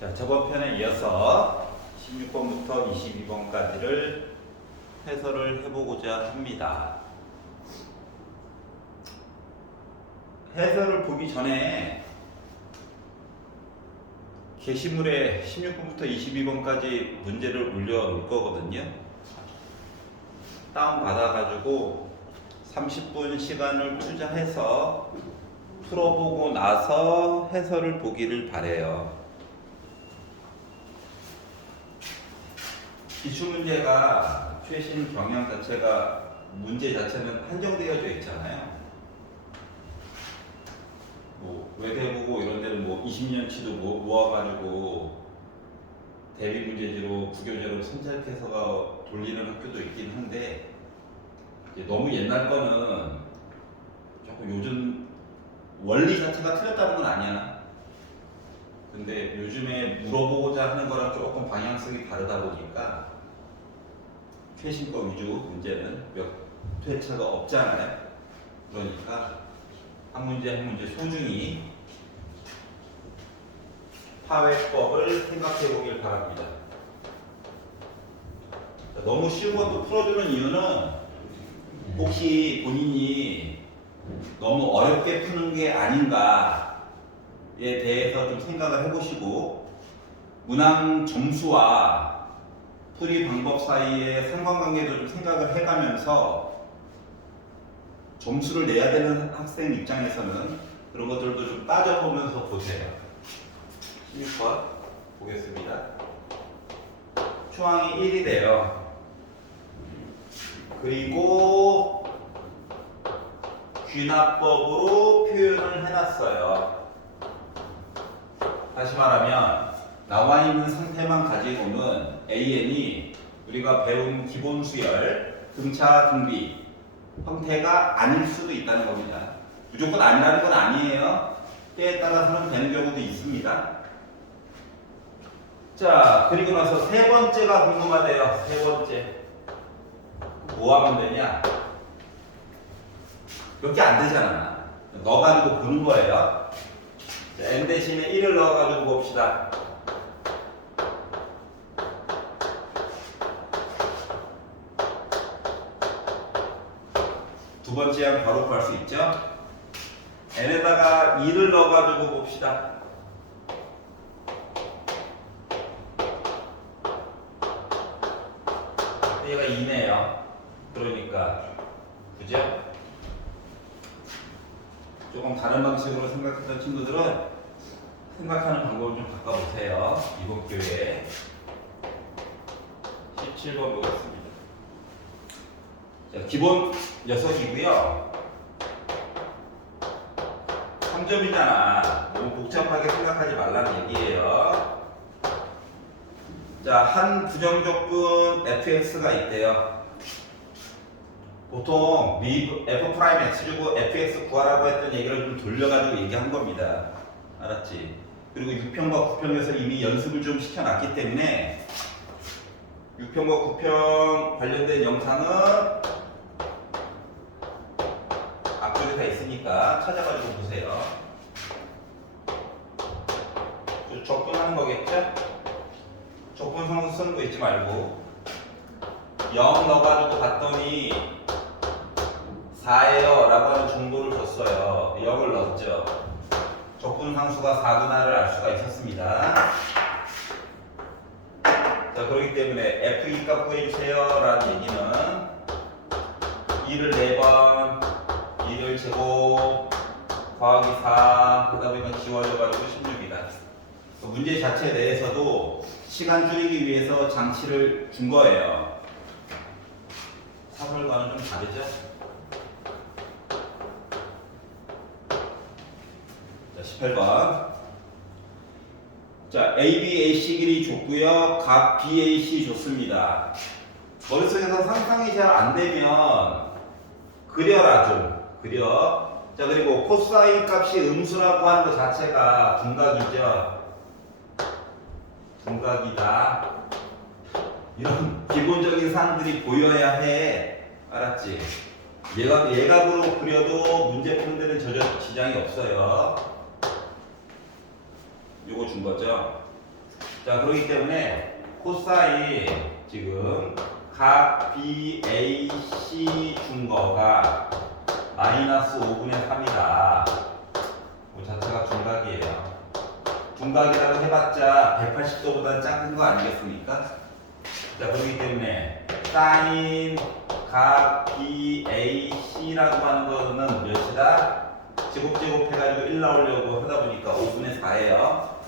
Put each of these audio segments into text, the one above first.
자, 저번 편에 이어서 16번부터 22번까지를 해설을 해보고자 합니다. 해설을 보기 전에 게시물에 16번부터 22번까지 문제를 올려놓을 거거든요. 다운받아가지고 30분 시간을 투자해서 풀어보고 나서 해설을 보기를 바래요. 기출문제가 최신 경향 자체가 문제 자체는 한정되어져 있잖아요. 뭐 외대보고 이런 데는 뭐 20년치도 모아가지고 대비 문제지로 부교재로 선착해서가 돌리는 학교도 있긴 한데 너무 옛날 거는 조금 요즘 원리 자체가 틀렸다는 건 아니야. 근데 요즘에 물어보고자 하는 거랑 조금 방향성이 다르다 보니까 최신 거 위주 문제는 몇 회차가 없잖아요. 그러니까 한 문제 한 문제 소중히 파회법을 생각해 보길 바랍니다. 너무 쉬운 것도 풀어주는 이유는 혹시 본인이 너무 어렵게 푸는 게 아닌가에 대해서 좀 생각을 해보시고 문항 점수와 풀이 방법 사이의 상관관계도 좀 생각을 해가면서 점수를 내야 되는 학생 입장에서는 그런 것들도 좀 따져보면서 보세요. 16번 보겠습니다. 초항이 1이래요. 그리고 귀납법으로 표현을 해놨어요. 다시 말하면 나와 있는 상태만 가지고는 AN이 우리가 배운 기본 수열, 등차, 등비 형태가 아닐 수도 있다는 겁니다. 무조건 아니라는 건 아니에요. 때에 따라서는 되는 경우도 있습니다. 자, 그리고 나서 세 번째가 궁금하대요. 세 번째. 뭐 하면 되냐? 몇 개 안 되잖아. 넣어가지고 보는 거예요. 자, n 대신에 1을 넣어가지고 봅시다. 두 번째 항 바로 구할 수 있죠? n에다가 2를 넣어가지고 봅시다. 얘가 2네요. 그러니까 그죠? 조금 다른 방식으로 생각했던 친구들은 생각하는 방법을 좀 바꿔보세요. 이번 기회에 17번 보겠습니다. 자, 기본 녀석이고요. 3점이잖아. 너무 복잡하게 생각하지 말라는 얘기예요. 자, 한 부정적분 fx가 있대요. 보통 f'x 주고 fx 구하라고 했던 얘기를 좀 돌려가지고 얘기한 겁니다. 알았지? 그리고 6평과 9평에서 이미 연습을 좀 시켜놨기 때문에 6평과 9평 관련된 영상은 앞쪽에 다 있으니까 찾아가지고 보세요. 적분하는 거겠죠? 적분 상수 쓰는 거 잊지 말고 0 넣어가지고 봤더니 4예요 라고 하는 정보를 줬어요. 0을 넣었죠. 적분 상수가 4구나를 알 수가 있었습니다. 자, 그렇기 때문에 F2 값 구해주세요 라는 얘기는 2를 4번 2를 제곱 더하기 4 그 다음에 이건 지워져가지고 16이다. 문제 자체 내에서도 시간 줄이기 위해서 장치를 준 거예요. 3월과는 좀 다르죠? 자, 18번. 자, AB, AC 길이 줬고요. 각 BAC 줬습니다. 머릿속에서 상상이 잘 안 되면 그려라 좀. 그려. 자, 그리고 코사인 값이 음수라고 하는 것 자체가 둔각이죠. 둔각이다. 이런 기본적인 사항들이 보여야 해. 알았지? 예각으로 그려도 문제 푸는 데는 전혀 지장이 없어요. 요거 준 거죠. 자, 그렇기 때문에 코사인 지금 각 BAC 준 거가 마이너스 5분의 3이다. 그 자체가 둔각이에요. 둔각이라고 해봤자 180도보다 작은 거 아니겠습니까? 자, 그렇기 때문에 사인 각 BAC라고 하는 거는 몇이다? 제곱 해가지고 1 나오려고 하다 보니까 5분의 4예요.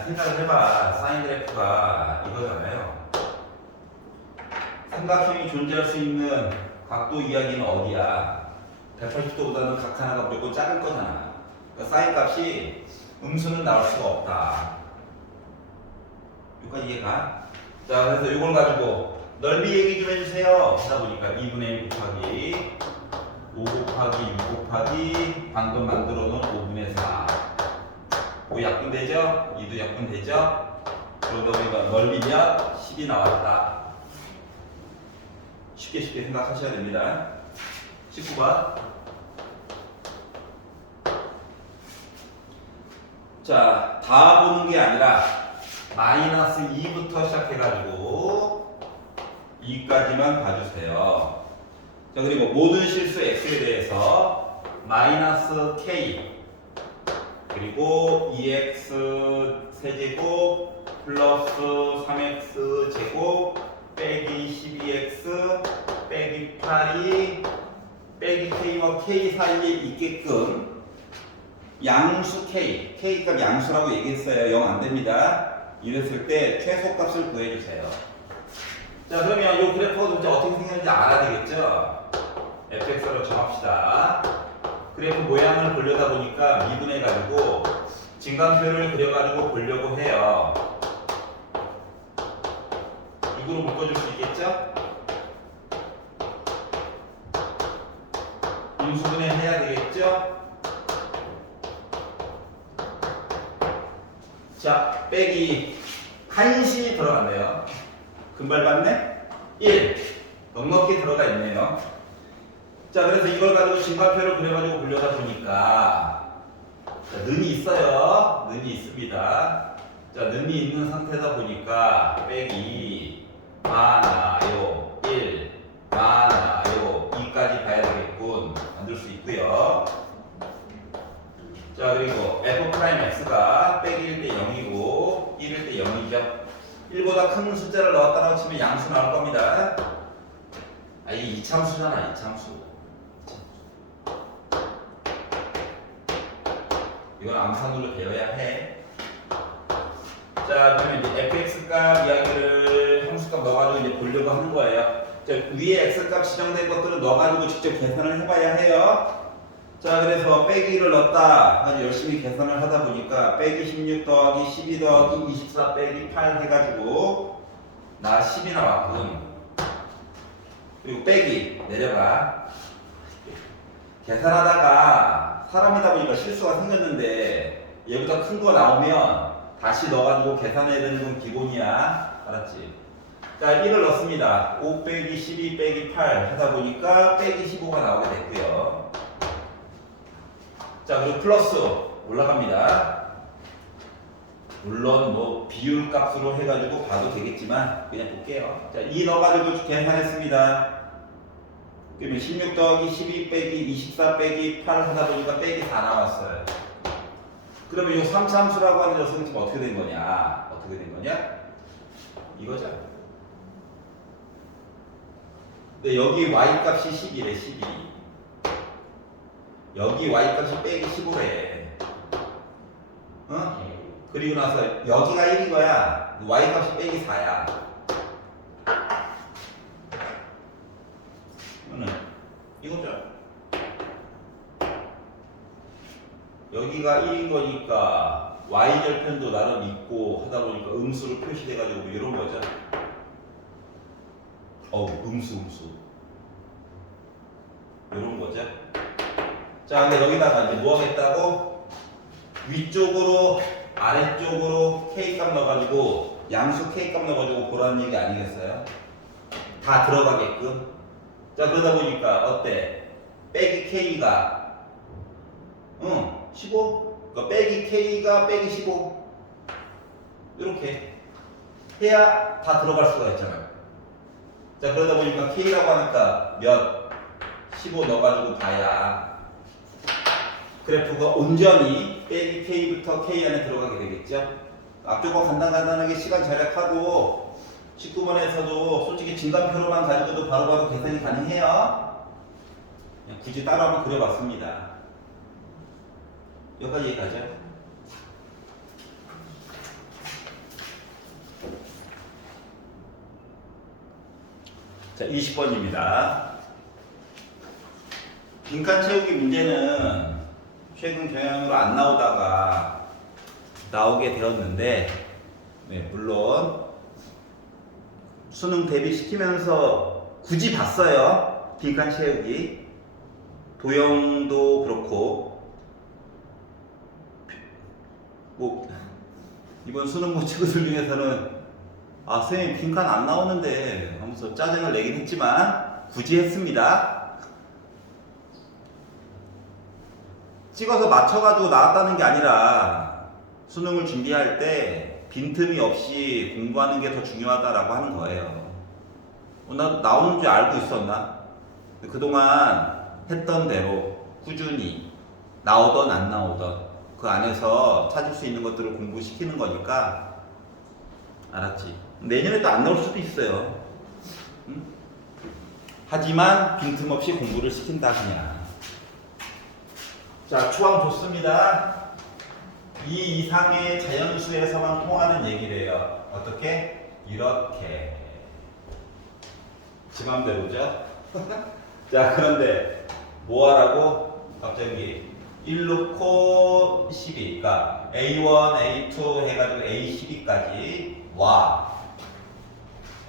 생각을 해봐. 사인 그래프가 이거잖아요. 삼각형이 존재할 수 있는 각도 이야기는 어디야? 180도보다는 각 하나가 무조건 작을 거잖아. 그러니까 사인 값이 음수는 나올 수가 없다. 여기까지 이해가? 자, 그래서 이걸 가지고 넓이 얘기 좀 해주세요. 하다 보니까 2분의 1 곱하기 5 곱하기 6 곱하기 방금 만들어 놓은 5분의 4. 5 약분되죠? 2도 약분되죠? 그러다 보니까 넓이면 10이 나왔다. 쉽게 생각하셔야 됩니다. 19번. 자, 다 보는 게 아니라 마이너스 2부터 시작해가지고 2까지만 봐주세요. 자, 그리고 모든 실수 x에 대해서 마이너스 k 그리고 2x 세제곱 플러스 3x 제곱 빼기 12x 빼기 8이 빼기 k와 k 사이에 있게끔 양수 k 값 양수라고 얘기했어요. 0 안됩니다. 이랬을 때 최소값을 구해주세요. 자, 그러면 이 그래프가 도대체 어떻게 생겼는지 알아야 되겠죠? fx로 정합시다. 그래프 모양을 보려다 보니까 미분해가지고 진간표를 그려가지고 보려고 해요. 이거로 묶어줄 수 있겠죠? 인수분해 해야 되겠죠? 자, 빼기 1이 들어갔네요. 금발 받네? 1 넉넉히 들어가 있네요. 자, 그래서 이걸 가지고 진간표를 그려가지고 보려다 보니까 자, 는이 있어요. 는이 있습니다. 자, 는이 있는 상태다 보니까 빼기 많아요. 1 많아요. 2까지 봐야 되겠군. 만들 수 있고요. 자, 그리고 f'x가 빼기 1대 0이고 1일 때 0이죠. 1보다 큰 숫자를 넣었다고 치면 양수 나올 겁니다. 아, 이게 이참수잖아, 이참수. 이건 암산으로 배워야 해. 자, 그러면 이제 fx 값 이야기를 함수값 넣어가지고 이제 보려고 하는 거예요. 자, 위에 x 값 지정된 것들은 넣어가지고 직접 계산을 해봐야 해요. 자, 그래서 빼기를 넣었다. 아주 열심히 계산을 하다 보니까 빼기 16 더하기 12 더하기 24 빼기 8 해가지고 나 10이 나왔군. 그리고 빼기 내려가. 계산하다가 사람이다 보니까 실수가 생겼는데 여기다 큰 거 나오면 다시 넣어가지고 계산해야 되는 건 기본이야. 알았지? 자, 1을 넣습니다. 5 빼기 12 빼기 8 하다 보니까 빼기 15가 나오게 됐고요. 자, 그리고 플러스 올라갑니다. 물론 뭐 비율 값으로 해가지고 봐도 되겠지만 그냥 볼게요. 자, 2 넣어가지고 계산했습니다. 그러면 16 더하기 12 빼기 24 빼기 8 하다 보니까 빼기 4 나왔어요. 그러면 이 3참수라고 하는 녀석은 지금 어떻게 된 거냐? 어떻게 된 거냐? 이거죠. 근데 여기 y 값이 12래, 12. 여기 y값이 빼기 15래. 어? 그리고 나서 여기가 1인 거야. y값이 빼기 4야. 이거죠. 여기가 1인 거니까 y절편도 나름 있고 하다 보니까 음수로 표시돼가지고 뭐 이런 거죠. 음수. 이런 거죠. 자, 근데 여기다가 이제 뭐 하겠다고? 위쪽으로 아래쪽으로 K값 넣어가지고 양수 K값 넣어가지고 보라는 얘기 아니겠어요? 다 들어가게끔. 자, 그러다 보니까 어때? 빼기 K가 15? 그러니까 빼기 K가 빼기 15. 이렇게 해야 다 들어갈 수가 있잖아요. 자, 그러다 보니까 K라고 하니까 몇 15 넣어가지고 봐야 그래프가 온전히 빼기 K부터 K 안에 들어가게 되겠죠. 앞쪽은 간단하게 시간 절약하고 19번에서도 솔직히 진단표로만 가지고도 바로바로 계산이 가능해요. 그냥 굳이 따로 한번 그려봤습니다. 여기까지 가죠. 자, 20번입니다. 빈칸 채우기 문제는 최근 경향으로 안 나오다가 나오게 되었는데, 네, 물론 수능 대비시키면서 굳이 봤어요. 빈칸 채우기. 도형도 그렇고, 뭐 이번 수능 모의고사 중에서는 아 선생님 빈칸 안 나오는데 하면서 짜증을 내긴 했지만 굳이 했습니다. 찍어서 맞춰가지고 나왔다는 게 아니라 수능을 준비할 때 빈틈이 없이 공부하는 게 더 중요하다라고 하는 거예요. 나 나오는 줄 알고 있었나? 그동안 했던 대로 꾸준히 나오던 안 나오던 그 안에서 찾을 수 있는 것들을 공부시키는 거니까. 알았지? 내년에도 안 나올 수도 있어요. 응? 하지만 빈틈없이 공부를 시킨다 그냥. 자, 초항 좋습니다. 이 이상의 자연수에서만 통하는 얘기래요. 어떻게? 이렇게. 지 맘대로죠? 자, 그런데 뭐 하라고? 갑자기 1 놓고 12, 그러니까 A1, A2 해가지고 A12까지 와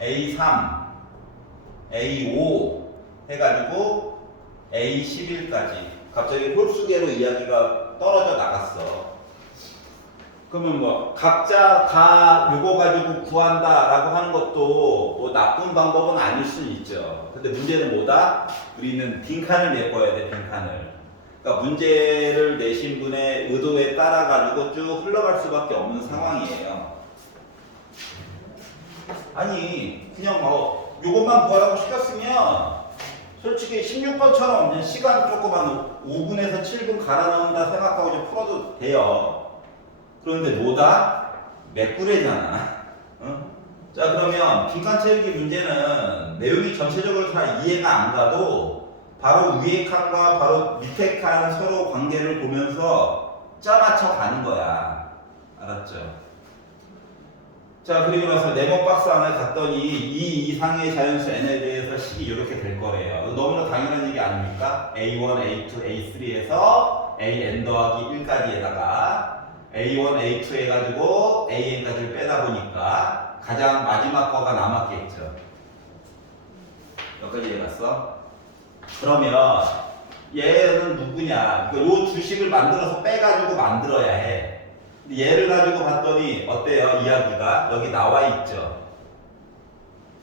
A3, A5 해가지고 A11까지 갑자기 홀수계로 이야기가 떨어져 나갔어. 그러면 뭐 각자 다 요거 가지고 구한다 라고 하는 것도 뭐 나쁜 방법은 아닐 수는 있죠. 근데 문제는 뭐다? 우리는 빈칸을 메꿔야 돼. 빈칸을. 그러니까 문제를 내신 분의 의도에 따라 가지고 쭉 흘러갈 수밖에 없는 상황이에요. 아니 그냥 뭐 요것만 구하라고 시켰으면 솔직히 16번처럼 그냥 시간 조금 한 5분에서 7분 갈아 넣는다 생각하고 좀 풀어도 돼요. 그런데 뭐다? 메꾸래잖아. 응? 자, 그러면 빈칸 채우기 문제는 내용이 전체적으로 다 이해가 안 가도 바로 위에 칸과 바로 밑에 칸 서로 관계를 보면서 짜맞춰 가는 거야. 알았죠? 자, 그리고 나서 네모 박스 안에 갔더니 이 이상의 자연수 n에 대해서 식이 이렇게 될 거래요. 너무나 당연한 얘기 아닙니까? A1, A2, A3에서 AN 더하기 1까지에다가 A1, A2 해가지고 AN까지를 빼다 보니까 가장 마지막 거가 남았겠죠. 여기까지 이해갔어? 그러면 얘는 누구냐? 요 두 식을 만들어서 빼가지고 만들어야 해. 얘를 가지고 봤더니 어때요? 이야기가 여기 나와 있죠.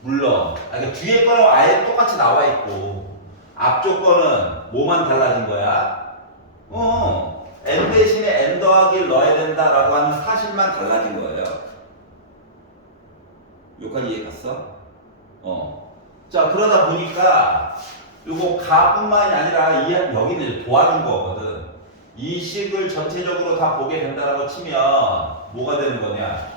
물론 그러니까 뒤에 거는 아예 똑같이 나와 있고 앞쪽 거는 뭐만 달라진 거야? n 대신에 n 더하기를 넣어야 된다라고 하는 사실만 달라진 거예요. 여기까지 이해 갔어? 자, 그러다 보니까 요거 가뿐만이 아니라 여기는 도와준 거거든. 이 식을 전체적으로 다 보게 된다라고 치면 뭐가 되는 거냐?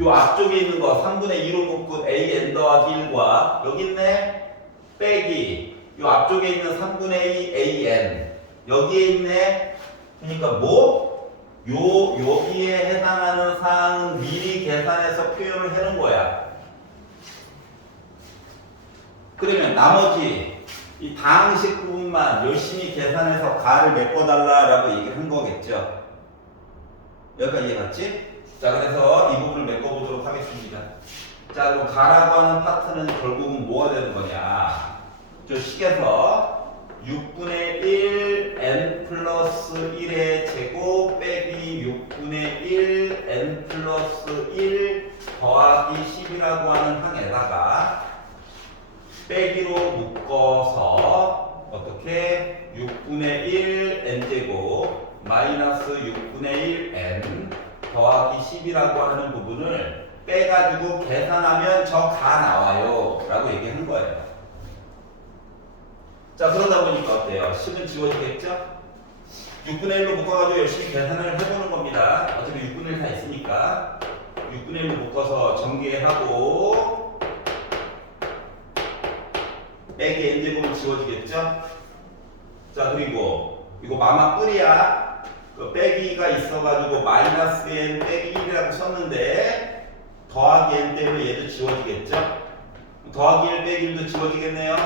요 앞쪽에 있는 거 3분의 2로 묶은 a n 더하기 1과 여기 있네 빼기 요 앞쪽에 있는 3분의 2 a n 여기에 있네. 그러니까 뭐? 여기에 해당하는 사항은 미리 계산해서 표현을 해놓은 거야. 그러면 나머지 이 다항식 부분만 열심히 계산해서 가를 메꿔달라라고 얘기를 한 거겠죠. 여기까지 이해갔지? 자, 그래서 이 부분을 메꿔보도록 하겠습니다. 자, 그럼 가라고 하는 파트는 결국은 뭐가 되는 거냐? 저 식에서 6분의 1 n 플러스 1의 제곱 빼기 6분의 1 n 플러스 1 더하기 10이라고 하는 항에다가 빼기로 묶어서 어떻게 6분의 1 n제곱 마이너스 6분의 1 n 더하기 10이라고 하는 부분을 빼가지고 계산하면 저 가 나와요 라고 얘기한 거예요. 자, 그러다 보니까 어때요? 10은 지워지겠죠? 6분의 1로 묶어가지고 열심히 계산을 해보는 겁니다. 어차피 6분의 1 다 있으니까 6분의 1로 묶어서 전개하고 빼기 n제곱은 지워지겠죠? 자, 그리고 이거 마마 뿔이야. 그 빼기가 있어가지고 마이너스 n 빼기 1이라고 썼는데 더하기 n 때문에 얘도 지워지겠죠? 더하기 1 빼기 1도 지워지겠네요.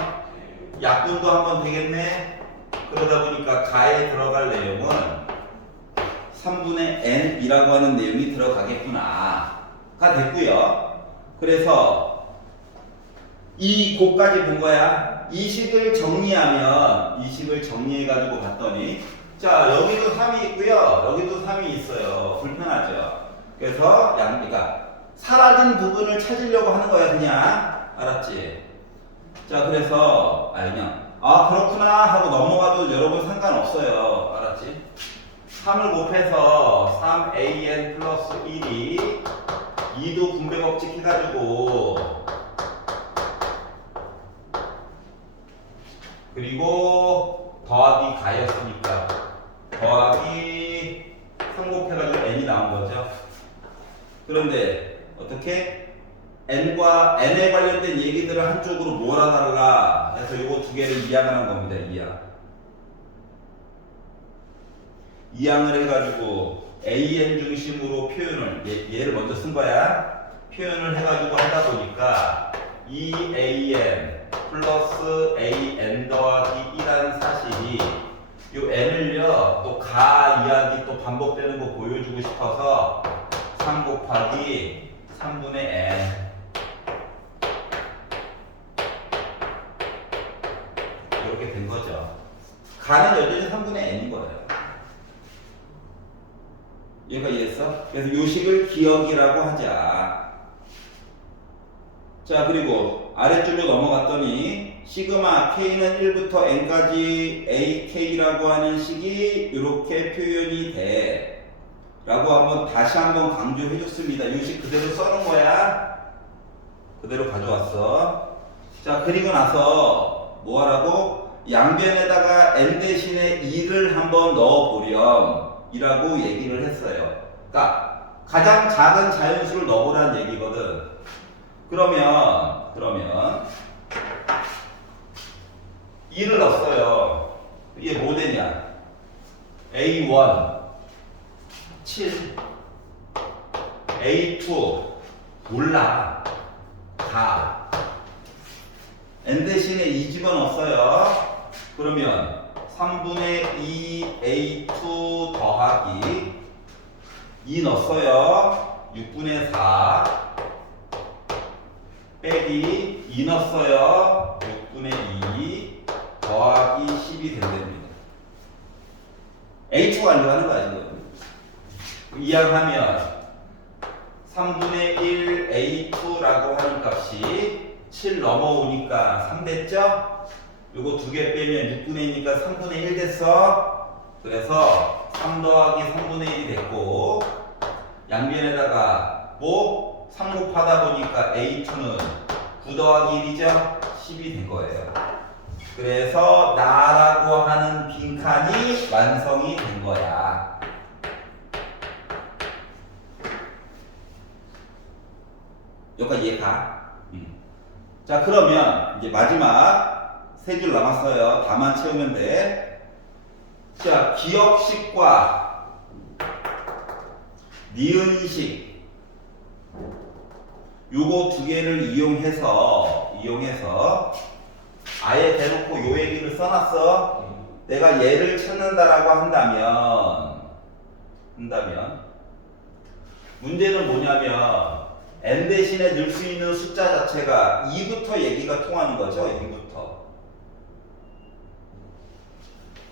약분도 한번 되겠네. 그러다 보니까 가에 들어갈 내용은 3분의 n이라고 하는 내용이 들어가겠구나 가 됐고요. 그래서 이 고까지 본 거야. 이 식을 정리하면 이 식을 정리해가지고 봤더니 자, 여기도 3이 있고요. 여기도 3이 있어요. 불편하죠. 그래서 그러니까 사라진 부분을 찾으려고 하는 거야. 그냥 알았지? 자, 그래서 그냥 그렇구나 하고 넘어가도 여러분 상관없어요. 알았지? 3을 곱해서 3an 플러스 1이 2도 분배 법칙 해가지고 그리고 더하기 가였으니까 더하기 3 곱해가지고 n이 나온 거죠. 그런데 어떻게? n과 n에 관련된 얘기들을 한쪽으로 몰아달라 해서 이거 두 개를 이항을 한 겁니다. 이항을 해가지고 an 중심으로 표현을 얘를 먼저 쓴 거야. 표현을 해가지고 하다 보니까 2an 플러스 an 더하기 1라는 사실이 이 n을요 또 가 이야기 또 반복되는 거 보여주고 싶어서 3 곱하기 3분의 n 이렇게 된 거죠. 가는 여전히 3분의 n인 거예요. 얘가 이해했어? 그래서 요식을 기억이라고 하자. 자, 그리고 아래줄로 넘어갔더니 시그마 k는 1부터 n까지 ak라고 하는 식이 이렇게 표현이 돼 라고 다시 한번 강조해 줬습니다. 요식 그대로 써놓은 거야. 그대로 가져왔어. 자, 그리고 나서 뭐 하라고? 양변에다가 n 대신에 2를 한번 넣어보렴 이라고 얘기를 했어요. 그러니까 가장 작은 자연수를 넣어보라는 얘기거든. 그러면 2를 넣었어요. 이게 뭐 되냐? A1 7 A2 몰라 다 n 대신에 2 집어넣었어요. 그러면 3분의 2 A2 더하기 2 넣었어요. 6분의 4 빼기 2 넣었어요. 6분의 2 더하기 10이 된답니다. A2 완료하는 거야 지금. 이항하면 3분의 1 A2라고 하는 값이 7 넘어오니까 3 됐죠? 요거 두 개 빼면 6분의 2니까 3분의 1 됐어. 그래서 3 더하기 3분의 1이 됐고 양변에다가 뭐 3 곱하다 보니까 A2는 9 더하기 1이죠? 10이 된 거예요. 그래서 나라고 하는 빈칸이 완성이 된 거야. 여기까지 이해가? 자, 그러면 이제 마지막 세 줄 남았어요. 다만 채우면 돼. 자, 기억식과 니은식 요거 두 개를 이용해서 아예 대놓고 요 얘기를 써놨어. 내가 얘를 찾는다라고 한다면 문제는 뭐냐면 n 대신에 넣을 수 있는 숫자 자체가 2부터 얘기가 통하는 거죠.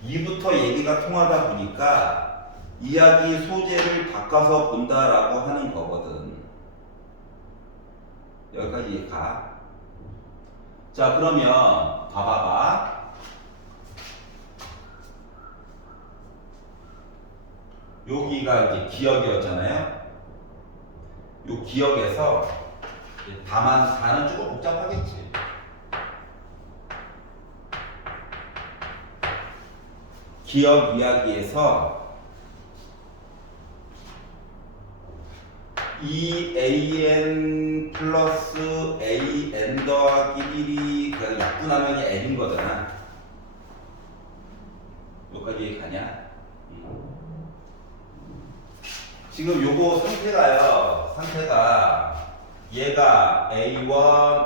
2부터 얘기가 통하다 보니까 이야기 소재를 바꿔서 본다라고 하는 거거든. 여기까지 가. 자, 그러면 봐봐봐. 여기가 이제 기억이었잖아요. 요 기억에서 다만 4는 조금 복잡하겠지. 기억 이야기에서 2an 플러스 an 더하기 1이 그냥 약분하면 n인 거잖아. 여기까지 가냐? 지금 요거 상태가 얘가 A1,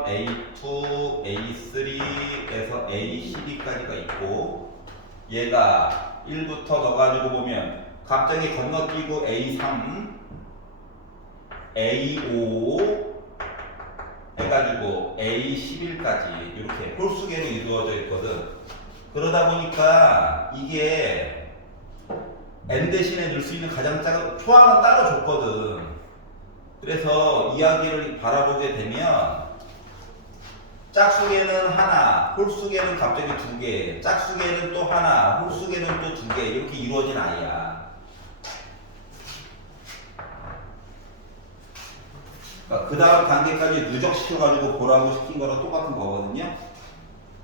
A2, A3에서 A12까지가 있고 얘가 1부터 넣어가지고 보면 갑자기 건너뛰고 A3, A5 해가지고 A11까지 이렇게 홀수계로 이루어져 있거든. 그러다 보니까 이게 n 대신에 넣을 수 있는 가장 작은 초항은 따로 줬거든. 그래서 이야기를 바라보게 되면 짝수계는 하나, 홀수계는 갑자기 두 개, 짝수계는 또 하나, 홀수계는 또 두 개 이렇게 이루어진 아이야. 그 다음 단계까지 누적시켜가지고 보라고 시킨 거랑 똑같은 거거든요.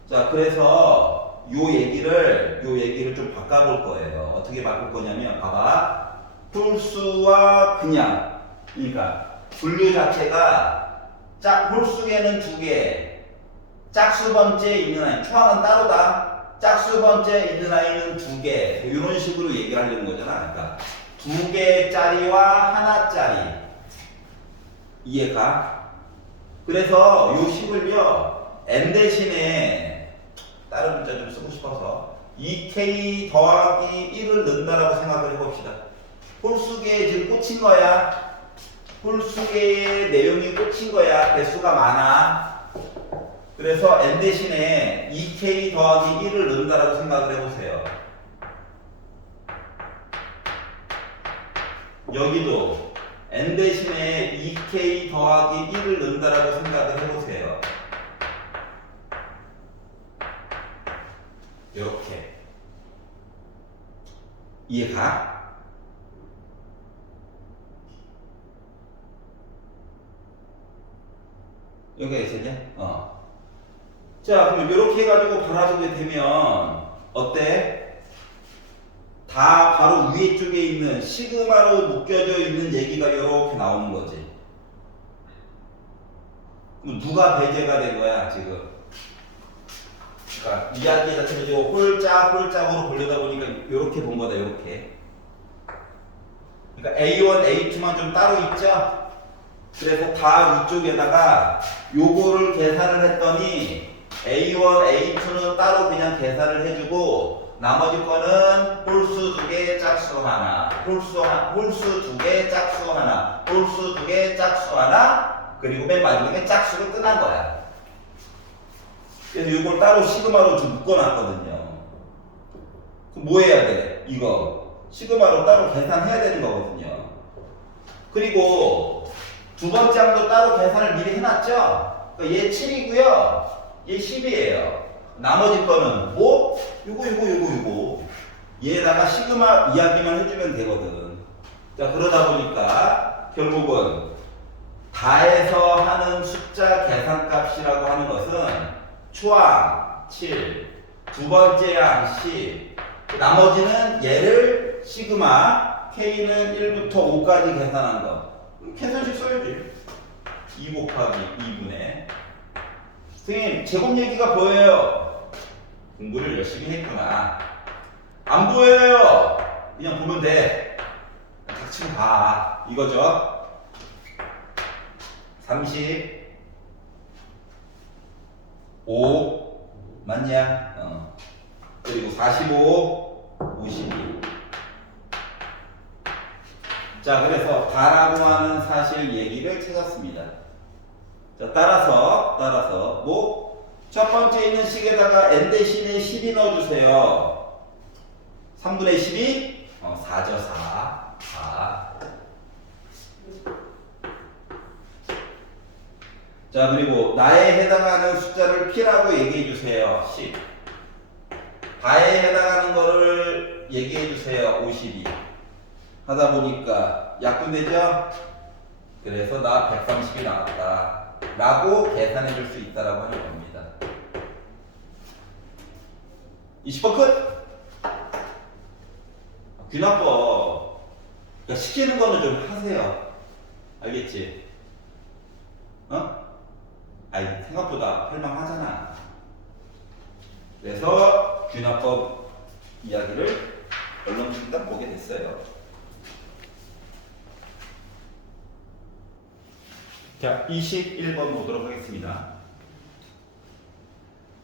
자, 그래서 요 얘기를 좀 바꿔볼 거예요. 어떻게 바꿀 거냐면, 봐봐. 홀수와 그냥, 그러니까 분류 자체가 홀수계는 두 개, 짝수 번째에 있는 아이, 초항은 따로다. 짝수 번째에 있는 아이는 두 개, 이런 식으로 얘기를 하려는 거잖아. 그러니까 두 개짜리와 하나짜리. 이해가? 그래서 요 식을요, n 대신에 다른 문자 좀 쓰고 싶어서 2k 더하기 1을 넣는다라고 생각을 해봅시다. 홀수계에 지금 꽂힌 거야. 홀수계의 내용이 꽂힌 거야. 개수가 많아. 그래서 n 대신에 2k 더하기 1을 넣는다라고 생각을 해보세요. 여기도 n 대신에 2k 더하기 1을 넣는다라고 생각을 해보세요. 이렇게. 이해가? 여기가 있었냐? 자, 그럼 이렇게 해가지고 바라보게 되면 어때? 다 바로 위에 쪽에 있는 시그마로 묶여져 있는 얘기가 이렇게 나오는 거지. 그럼 누가 배제가 된 거야, 지금? 그러니까 이야기 자체를 홀짝으로 보려다 보니까 이렇게 본 거다, 이렇게. 그러니까 A1, A2만 좀 따로 있죠? 그래서 다 위쪽에다가 요거를 계산을 했더니 A1, A2는 따로 그냥 계산을 해주고 나머지 거는 홀수 두 개, 짝수 하나, 홀수 두 개, 짝수 하나, 홀수 두 개, 짝수 하나, 그리고 맨 마지막에 짝수로 끝난 거야. 그래서 이걸 따로 시그마로 좀 묶어놨거든요. 그럼 뭐 해야 돼? 이거 시그마로 따로 계산해야 되는 거거든요. 그리고 두 번째 항도 따로 계산을 미리 해놨죠? 그러니까 얘 7이고요. 얘 10이에요. 나머지 거는 뭐? 요거. 얘에다가 시그마 이야기만 해주면 되거든. 자, 그러다 보니까 결국은 다해서 하는 숫자 계산값이라고 하는 것은 초항 7, 두 번째 항 10, 나머지는 얘를 시그마 K는 1부터 5까지 계산한 거. 계산식 써야지. 2 곱하기 2분의. 선생님, 제곱 얘기가 보여요. 공부를 열심히 했구나. 안 보여요. 그냥 보면 돼. 닥치고 봐. 이거죠. 35 맞냐? 그리고 45, 52. 자, 그래서 다라고 하는 사실 얘기를 찾았습니다. 자, 따라서 뭐 첫 번째 있는 식에다가 n 대신에 10이 넣어주세요. 3분의 12? 4죠, 4. 자, 그리고 나에 해당하는 숫자를 p라고 얘기해주세요. 10. 다에 해당하는 거를 얘기해주세요. 52. 하다 보니까 약분되죠? 그래서 나 130이 나왔다 라고 계산해 줄 수 있다라고 하는 겁니다. 20번 끝! 균합법 그러니까 시키는 거는 좀 하세요. 알겠지? 어? 아니 생각보다 할만하잖아. 그래서 균합법 이야기를 얼른 딱 보게 됐어요. 자, 21번 보도록 하겠습니다.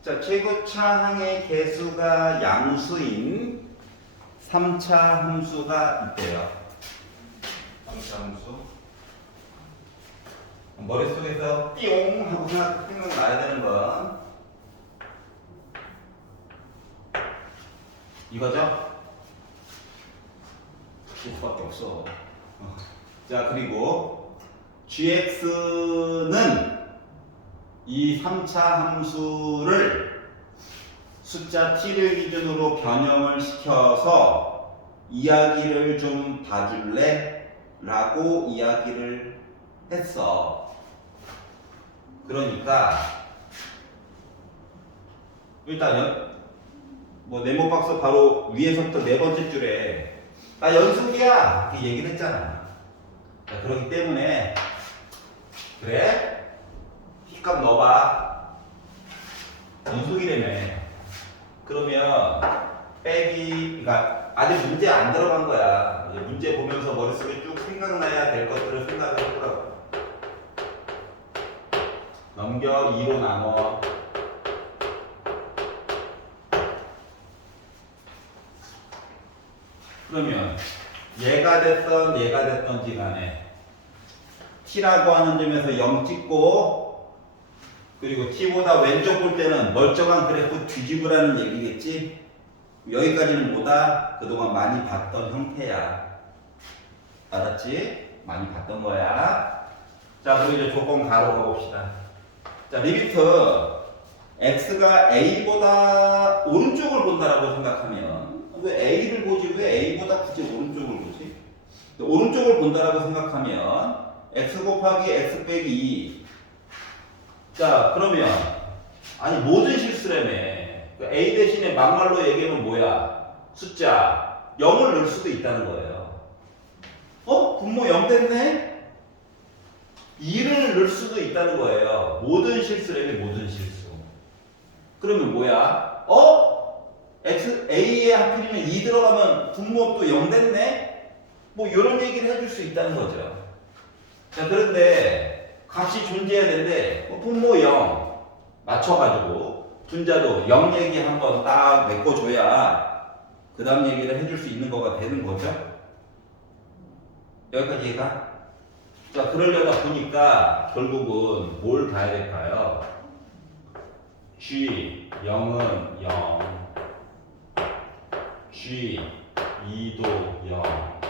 자, 최고차항의 개수가 양수인 3차 함수가 있대요. 3차 함수. 머릿속에서 띠용 하고 생각나야 되는 건 이거죠? 이거밖에 없어. 자, 그리고 gx는 이 3차 함수를 숫자 t를 기준으로 변형을 시켜서 이야기를 좀 봐줄래? 라고 이야기를 했어. 그러니까 일단 뭐 네모박스 바로 위에서부터 네 번째 줄에 나 연속이야 이렇게 얘기를 했잖아. 자, 그렇기 때문에 그래? T값 넣어봐. 연속이라며. 그러면 빼기 그러니까 아직 문제 안 들어간 거야. 이제 문제 보면서 머릿속에 쭉 생각나야 될 것들을 생각을 해보라고. 넘겨 2로 나눠. 그러면 얘가 됐던지 간에 t라고 하는 점에서 0 찍고 그리고 t보다 왼쪽 볼 때는 멀쩡한 그래프 뒤집으라는 얘기겠지. 여기까지는 뭐다? 그동안 많이 봤던 형태야. 알았지? 많이 봤던 거야. 자, 그리고 이제 조건 가로 가봅시다. 자, 리미트 x가 a보다 오른쪽을 본다라고 생각하면 왜 a를 보지? 왜 a보다 굳이 오른쪽을 보지? 오른쪽을 본다라고 생각하면 x 곱하기 x 빼기 2. 자, 그러면 아니 모든 실수라며. a 대신에 막말로 얘기하면 뭐야? 숫자 0을 넣을 수도 있다는 거예요. 분모 0 됐네? 2를 넣을 수도 있다는 거예요. 모든 실수라며 모든 실수. 그러면 뭐야? A에 하필이면 2 들어가면 분모도 0 됐네? 뭐 이런 얘기를 해줄 수 있다는 거죠. 자, 그런데 값이 존재해야 되는데 분모 0 맞춰가지고 분자도 0 얘기 한번 딱 메꿔줘야 그 다음 얘기를 해줄 수 있는 거가 되는 거죠. 여기까지 이해가? 자, 그러려다 보니까 결국은 뭘 봐야 될까요? G 0은 0 G 2도 0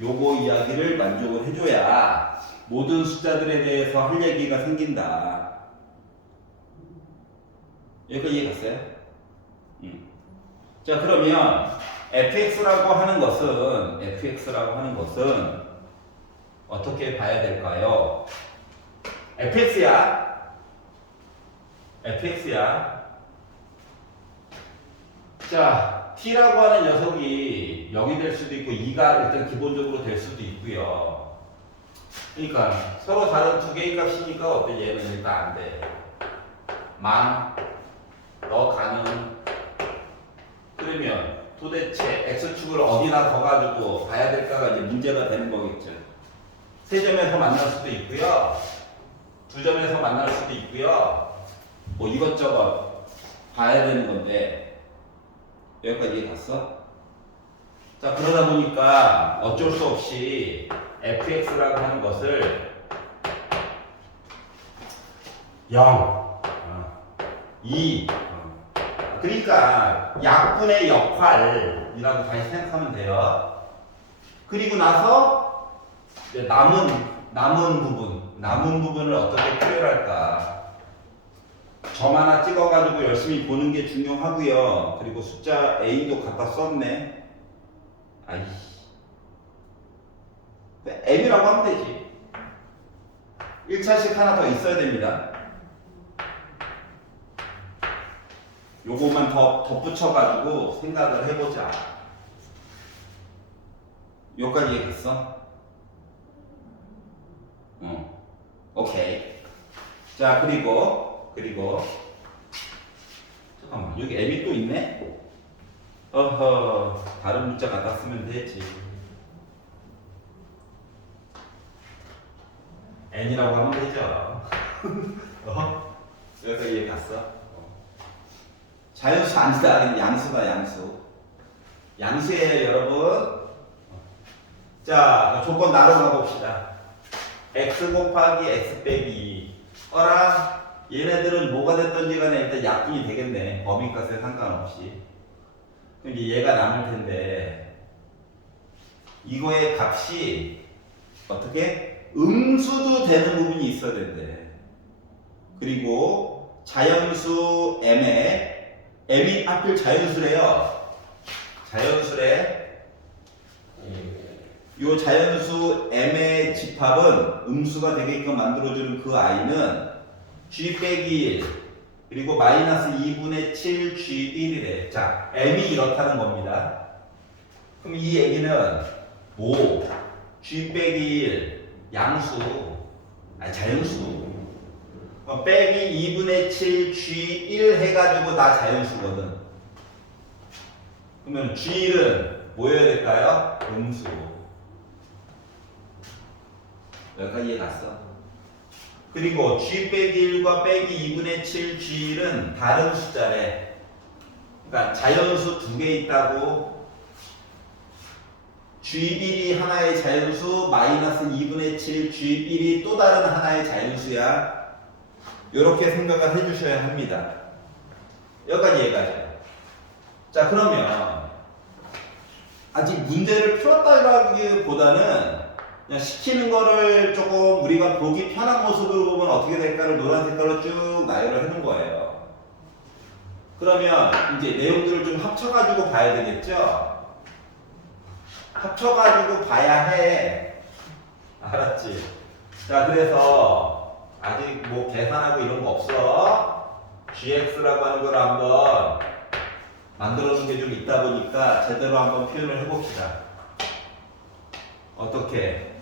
요거 이야기를 만족을 해줘야 모든 숫자들에 대해서 할 얘기가 생긴다. 여기까지 이해 갔어요? 자, 그러면 fx라고 하는 것은 어떻게 봐야 될까요? fx야. 자, t라고 하는 녀석이 0이 될 수도 있고 2가 일단 기본적으로 될 수도 있고요. 그러니까 서로 다른 두 개의 값이니까 어때? 얘는 일단 안 돼. 너 가는. 그러면 도대체 x축을 어디나 더 가지고 봐야 될까가 이제 문제가 되는 거겠죠. 세 점에서 만날 수도 있고요. 두 점에서 만날 수도 있고요. 뭐 이것저것 봐야 되는 건데 여기까지 이해 갔어? 자, 그러다 보니까 어쩔 수 없이 fx라고 하는 것을 0, 2 그러니까 약분의 역할이라고 다시 생각하면 돼요. 그리고 나서 이제 남은 부분을 어떻게 표현할까? 점 하나 찍어가지고 열심히 보는 게 중요하고요. 그리고 숫자 A도 갖다 썼네. 아이씨. 왜 M이라고 하면 되지. 1차식 하나 더 있어야 됩니다. 요것만 더 덧붙여가지고 생각을 해보자. 여기까지 얘기했어? 오케이. 자, 그리고 잠깐만, 여기 M이 또 있네? 어허, 다른 문자 갖다 쓰면 되지. N이라고 하면 되죠. 여기서 이해 갔어? 자연수 아니다. 양수다, 양수. 양수예요, 여러분. 자, 조건 나로 가봅시다. x 곱하기 x 빼기 2. 얘네들은 뭐가 됐던지 간에 일단 약분이 되겠네. 범위값에 상관없이. 그럼 이제 얘가 남을 텐데, 이거의 값이 어떻게? 음수도 되는 부분이 있어야 된대. 그리고 자연수 m이 하필 자연수래요. 자연수래. 요 자연수 m의 집합은 음수가 되게끔 만들어주는 그 i는 g 빼기 1 그리고 마이너스 2분의 7 g1이래. 자, m이 이렇다는 겁니다. 그럼 이 얘기는 뭐? g 빼기 1 양수, 아니 자연수. 빼기 2분의 7 g1 해가지고 다 자연수거든. 그러면 g1은 뭐여야 될까요? 음수. 여기까지 이해 갔어? 그리고 g 빼기 1과 빼기 2분의 7 g1은 다른 숫자래. 그러니까 자연수 두 개 있다고. g1이 하나의 자연수, 마이너스 2분의 7 g1이 또 다른 하나의 자연수야. 이렇게 생각을 해주셔야 합니다. 여기까지 이해가죠? 자, 그러면 아직 문제를 풀었다기보다는 그냥 시키는 거를 조금 우리가 보기 편한 모습으로 보면 어떻게 될까를 노란 색깔로 쭉 나열을 해놓은 거예요. 그러면 이제 내용들을 좀 합쳐가지고 봐야 되겠죠? 합쳐가지고 봐야 해. 알았지? 자, 그래서 아직 뭐 계산하고 이런 거 없어. gx라고 하는 걸 한번 만들어 놓은 게 좀 있다 보니까 제대로 한번 표현을 해봅시다. 어떻게?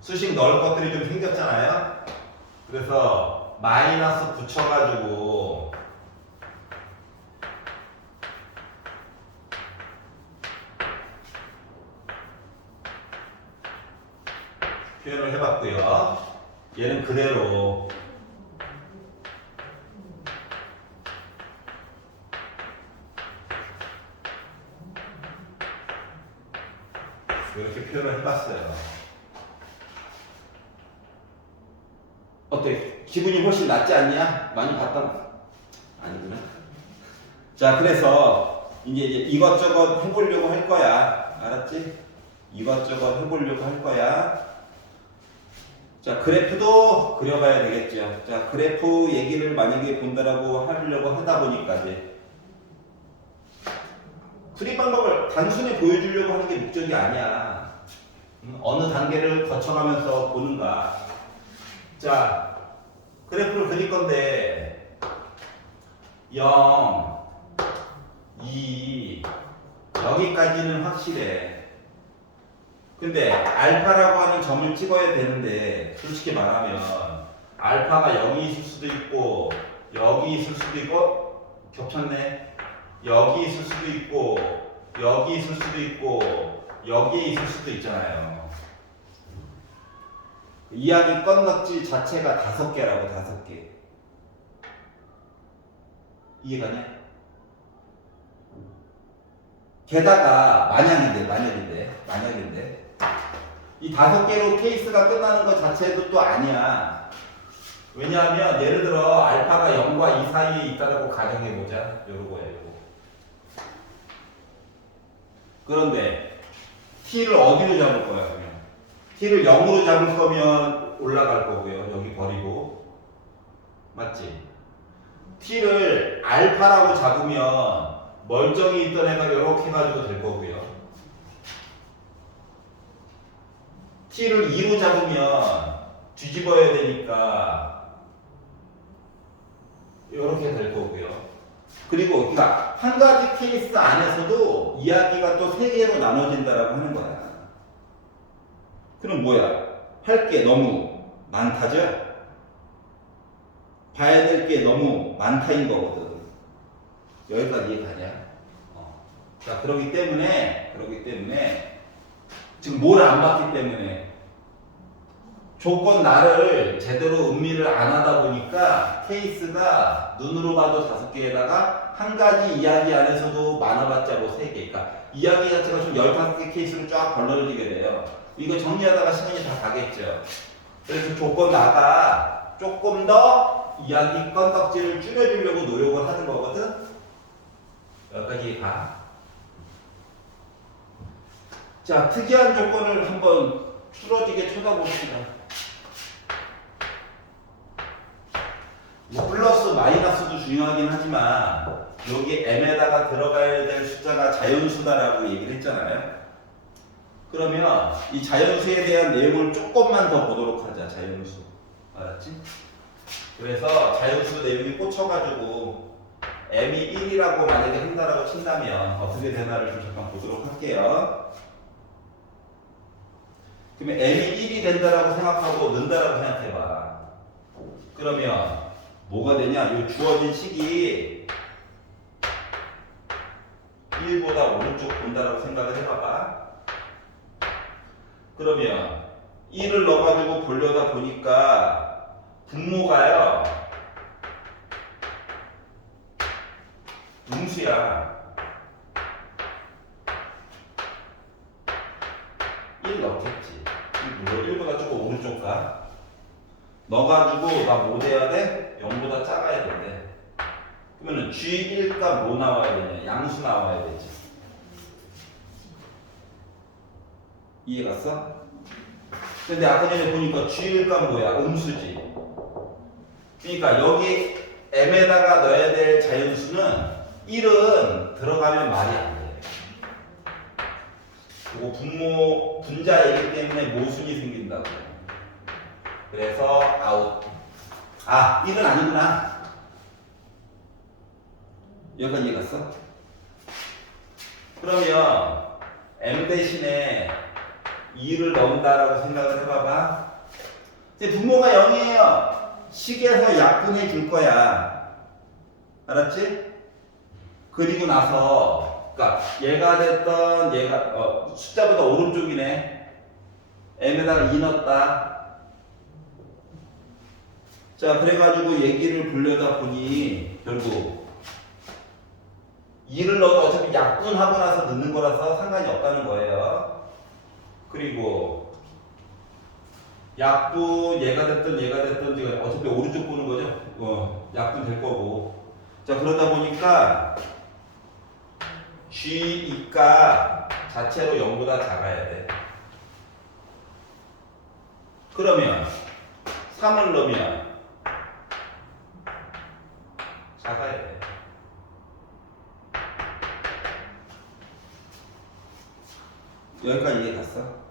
수식 넣을 것들이 좀 생겼잖아요. 그래서 마이너스 붙여가지고 표현을 해봤고요. 얘는 그대로 이렇게 표현을 해봤어요. 어때? 기분이 훨씬 낫지 않냐? 많이 봤다? 아니구나. 자, 그래서 이제 이것저것 해보려고 할 거야. 알았지? 이것저것 해보려고 할 거야. 자, 그래프도 그려봐야 되겠죠. 자, 그래프 얘기를 만약에 본다라고 하려고 하다 보니까 이제 풀이 방법을 단순히 보여주려고 하는 게 목적이 아니야. 어느 단계를 거쳐가면서 보는가. 자, 그래프를 그릴 건데 0, 2 여기까지는 확실해. 근데 알파라고 하는 점을 찍어야 되는데 솔직히 말하면 알파가 여기 있을 수도 있고 여기 있을 수도 있고 겹쳤네. 여기 있을 수도 있고 여기 있을 수도 있고 여기에 있을 수도 있잖아요. 이야기 건너지 자체가 5개라고 5개. 이해가냐? 게다가 만약인데 이 5개로 케이스가 끝나는 것 자체도 또 아니야. 왜냐하면 예를 들어 알파가 0과 2 사이에 있다고 가정해보자. 요거야 요거. 그런데 t를 어디로 잡을 거야 그러면? t를 0으로 잡을 거면 올라갈 거고요. 여기 버리고. 맞지? t를 알파라고 잡으면 멀쩡히 있던 애가 이렇게 해가지고 될 거고요. t를 2로 잡으면 뒤집어야 되니까 이렇게 될 거고요. 그리고 그러니까 한 가지 케이스 안에서도 이야기가 또 세 개로 나눠진다라고 하는 거야. 그럼 뭐야? 할 게 너무 많다죠? 봐야 될 게 너무 많다인 거거든. 여기까지 이해가냐? 자, 그러기 때문에 지금 뭘 안 봤기 때문에 조건 나를 제대로 음미를 안 하다 보니까 케이스가 눈으로 봐도 5개에다가 한 가지 이야기 안에서도 많아봤자 뭐 3개. 그러니까 이야기 자체가 좀 15개 케이스로 쫙 벌어지게 돼요. 이거 정리하다가 시간이 다 가겠죠. 그래서 조건 나가 조금 더 이야기 건덕지를 줄여주려고 노력을 하는 거거든. 여기까지 가. 자, 특이한 조건을 한번 줄어지게 쳐다봅시다. 뭐 플러스 마이너스도 중요하긴 하지만 여기 m에다가 들어가야 될 숫자가 자연수다라고 얘기를 했잖아요. 그러면 이 자연수에 대한 내용을 조금만 더 보도록 하자. 자연수. 알았지? 그래서 자연수 내용이 꽂혀가지고 m이 1이라고 만약에 한다라고 친다면 어떻게 되나를 좀 잠깐 보도록 할게요. 그러면 m이 1이 된다라고 생각하고 는다라고 생각해봐. 그러면 뭐가 되냐? 이 주어진 식이 1보다 오른쪽 본다라고 생각을 해봐봐. 그러면 1을 넣어가지고 보려다 보니까 분모가요 음수야. 1 넣겠지. 1보다 조금 오른쪽 가. 넣어가지고 나 뭐 돼야 돼? 0보다 작아야 된대. 그러면은 G1가 뭐 나와야 되냐? 양수 나와야 되지. 이해 갔어? 근데 아까 전에 보니까 G1가 뭐야? 음수지. 그러니까 여기 M에다가 넣어야 될 자연수는 1은 들어가면 말이 안 돼. 그리고 분자이기 때문에 모순이 생긴다고. 그래서 아웃. 아, 1은 아니구나. 여기까지 이해 갔어? 그러면 M 대신에 2를 넣는다라고 생각을 해봐봐. 이제 분모가 0이에요. 식에서 약분해 줄 거야. 알았지? 그리고 나서, 그러니까 얘가 됐던 얘가 숫자보다 오른쪽이네. m에다가 2 넣었다. 자, 그래가지고 얘기를 보려다 보니 결국 2를 넣어도 어차피 약분하고 나서 넣는 거라서 상관이 없다는 거예요. 그리고 약분 얘가 됐든 지금 어차피 오른쪽 보는 거죠. 약분 될 거고. 자, 그러다 보니까 G2가 자체로 0보다 작아야 돼. 그러면 3을 넣으면 작아야 돼. 여기까지 이해 갔어?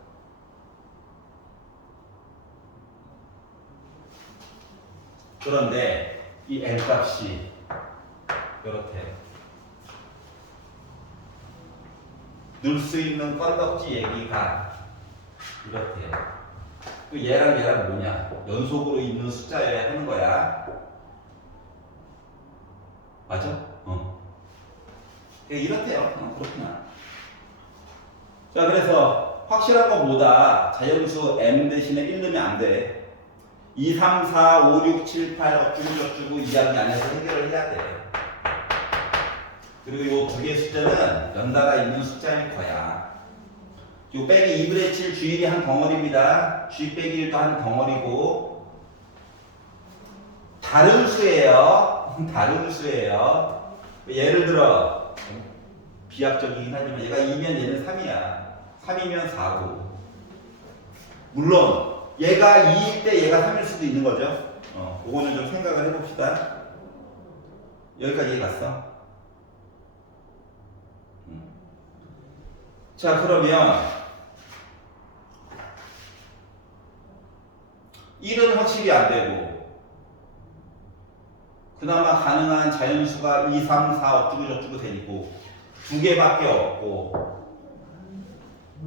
그런데 이 n 값이 이렇대. 넣을 수 있는 건덕지 얘기가 이렇대. 얘랑 뭐냐? 연속으로 있는 숫자여야 하는 거야. 맞아? 이렇대요. 그렇구나. 자, 그래서 확실한 건 뭐다? 자연수 m 대신에 1 넣으면 안 돼. 2, 3, 4, 5, 6, 7, 8 어쭈고저쭈고 이야기 안에서 해결을 해야 돼. 그리고 요 두 개의 숫자는 연달아 있는 숫자일 거야. 요 빼기 2분의 7 G1이 한 덩어리입니다. G 빼기 1도 한 덩어리고 다른 수예요. 다른 수예요. 예를 들어 비합적이긴 하지만 얘가 2면 얘는 3이야. 3이면 4고. 물론 얘가 2일 때 얘가 3일 수도 있는 거죠. 그거는 좀 생각을 해봅시다. 여기까지 갔어. 자, 그러면 1은 확실히 안 되고 그나마 가능한 자연수가 2, 3, 4 어쩌고 저쩌고 되고 두 개밖에 없고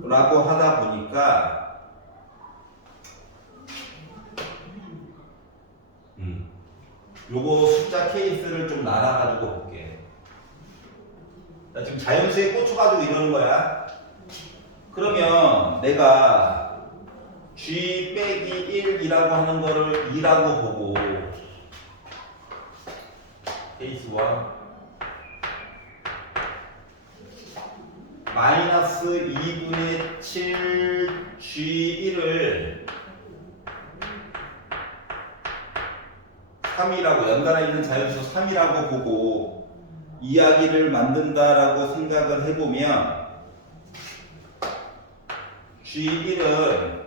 라고 하다 보니까 요거 숫자 케이스를 좀 나눠가지고 볼게. 나 지금 자연수에 꽂혀가지고 이러는 거야. 그러면 내가 G 빼기 1이라고 하는 거를 2라고 보고 케이스 1 마이너스 2분의 7 G1을 3이라고 연달아 있는 자연수 3이라고 보고 이야기를 만든다라고 생각을 해보면 G1은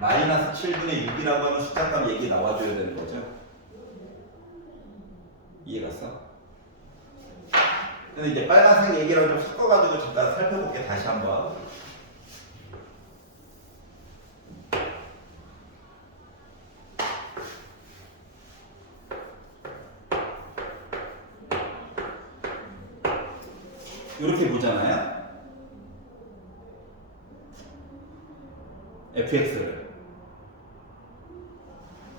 마이너스 7분의 6이라고 하는 숫자값 얘기 나와줘야 되는 거죠. 이해갔어? 근데 이제 빨간색 얘기랑 좀 섞어가지고 잠깐 살펴볼게. 다시 한번. 이렇게 보잖아요. fx를.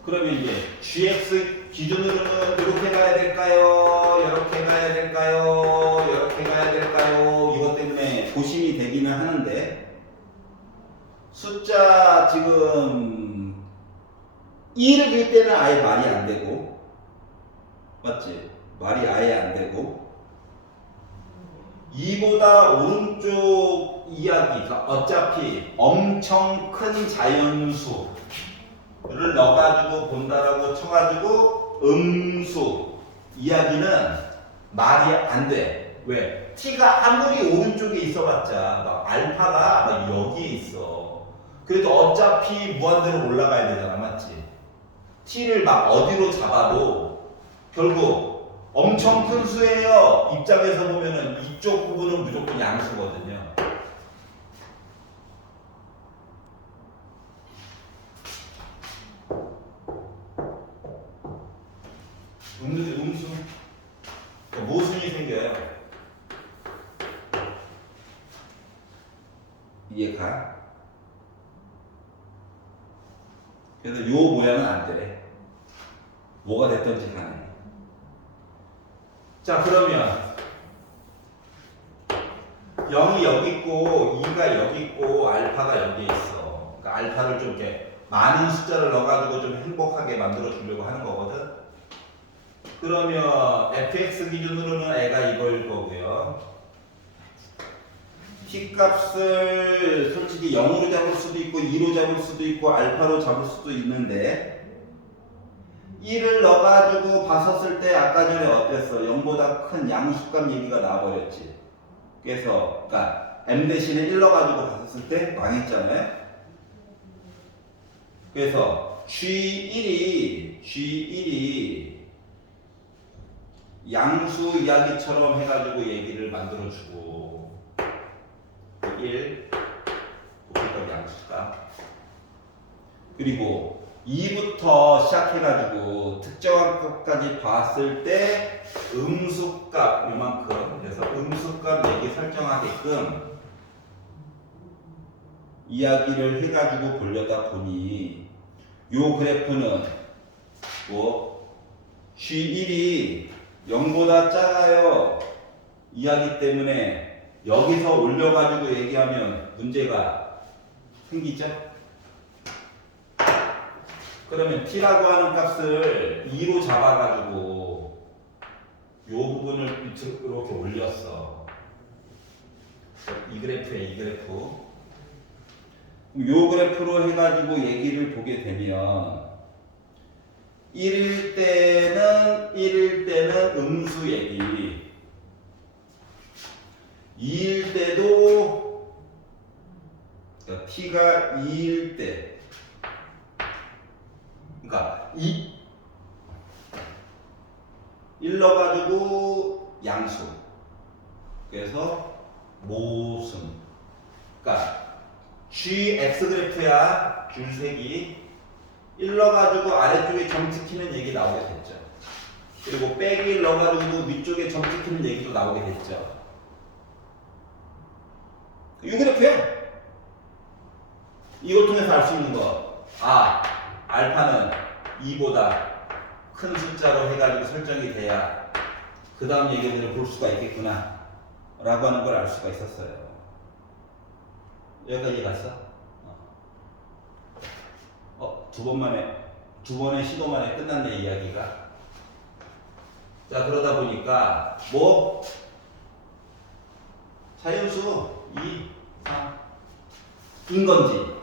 그러면 이제 gx 기준으로는 이렇게 가야 될까요? 이렇게 가야 될까요? 이렇게 가야 될까요? 이것 때문에 고심이 되기는 하는데 숫자 지금 1을 줄 때는 아예 말이 안 되고 맞지? 말이 아예 안 되고 2보다 오른쪽 이야기가 어차피 엄청 큰 자연수를 넣어가지고 본다라고 쳐가지고 음수 이야기는 말이 안 돼. 왜? t가 아무리 오른쪽에 있어봤자 막 알파가 막 여기에 있어. 그래도 어차피 무한대로 올라가야 되잖아, 맞지? t를 막 어디로 잡아도 결국 엄청 큰 수예요. 입장에서 보면은 이쪽 부분은 무조건 양수거든요. 음수. 모순이 생겨요. 이해가? 그래서 요 모양은 안 돼. 뭐가 됐든지 간에. 자, 그러면 0이 여기 있고 2가 여기 있고 알파가 여기 있어. 그러니까 알파를 좀 이렇게 많은 숫자를 넣어가지고 좀 행복하게 만들어 주려고 하는 거거든. 그러면 fx 기준으로는 애가 이거일 거고요. t 값을 솔직히 0으로 잡을 수도 있고 2로 잡을 수도 있고 알파로 잡을 수도 있는데 1을 넣어가지고 봤었을 때 아까 전에 어땠어? 0보다 큰 양수값 얘기가 나와버렸지. 그래서 그러니까 m 대신에 1 넣어가지고 봤었을 때 망했잖아요. 그래서 G1이 양수 이야기처럼 해가지고 얘기를 만들어주고 1 부피값 양수값 그리고 2부터 시작해가지고 특정한 값까지 봤을 때 음수값 이만큼 그래서 음수값 얘기 설정하게끔 이야기를 해가지고 보려다 보니 요 그래프는 뭐 G1이 0보다 작아요 이야기 때문에 여기서 올려가지고 얘기하면 문제가 생기죠? 그러면 t라고 하는 값을 2로 잡아가지고 요 부분을 이렇게 올렸어. 이 그래프에 이 그래프. 요 그래프로 해가지고 얘기를 보게 되면 1일 때는 음수 얘기 2일 때도 그러니까 t가 2일 때 그러니까 1 넣어가지고 양수 그래서 모순 그러니까 gx 그래프야 줄색이 1 넣어가지고 아래쪽에 점 찍히는 얘기 나오게 됐죠. 그리고 빼기 1 넣어가지고 위쪽에 점 찍히는 얘기도 나오게 됐죠. 이 그래프야. 이걸 통해서 알 수 있는 거. 아, 알파는 2보다 큰 숫자로 해가지고 설정이 돼야 그 다음 얘기들을 볼 수가 있겠구나 라고 하는 걸 알 수가 있었어요. 여기까지 갔어? 두 번의 시도 만에 끝났네, 이야기가. 자, 그러다 보니까 뭐 자연수 2, 3인 건지,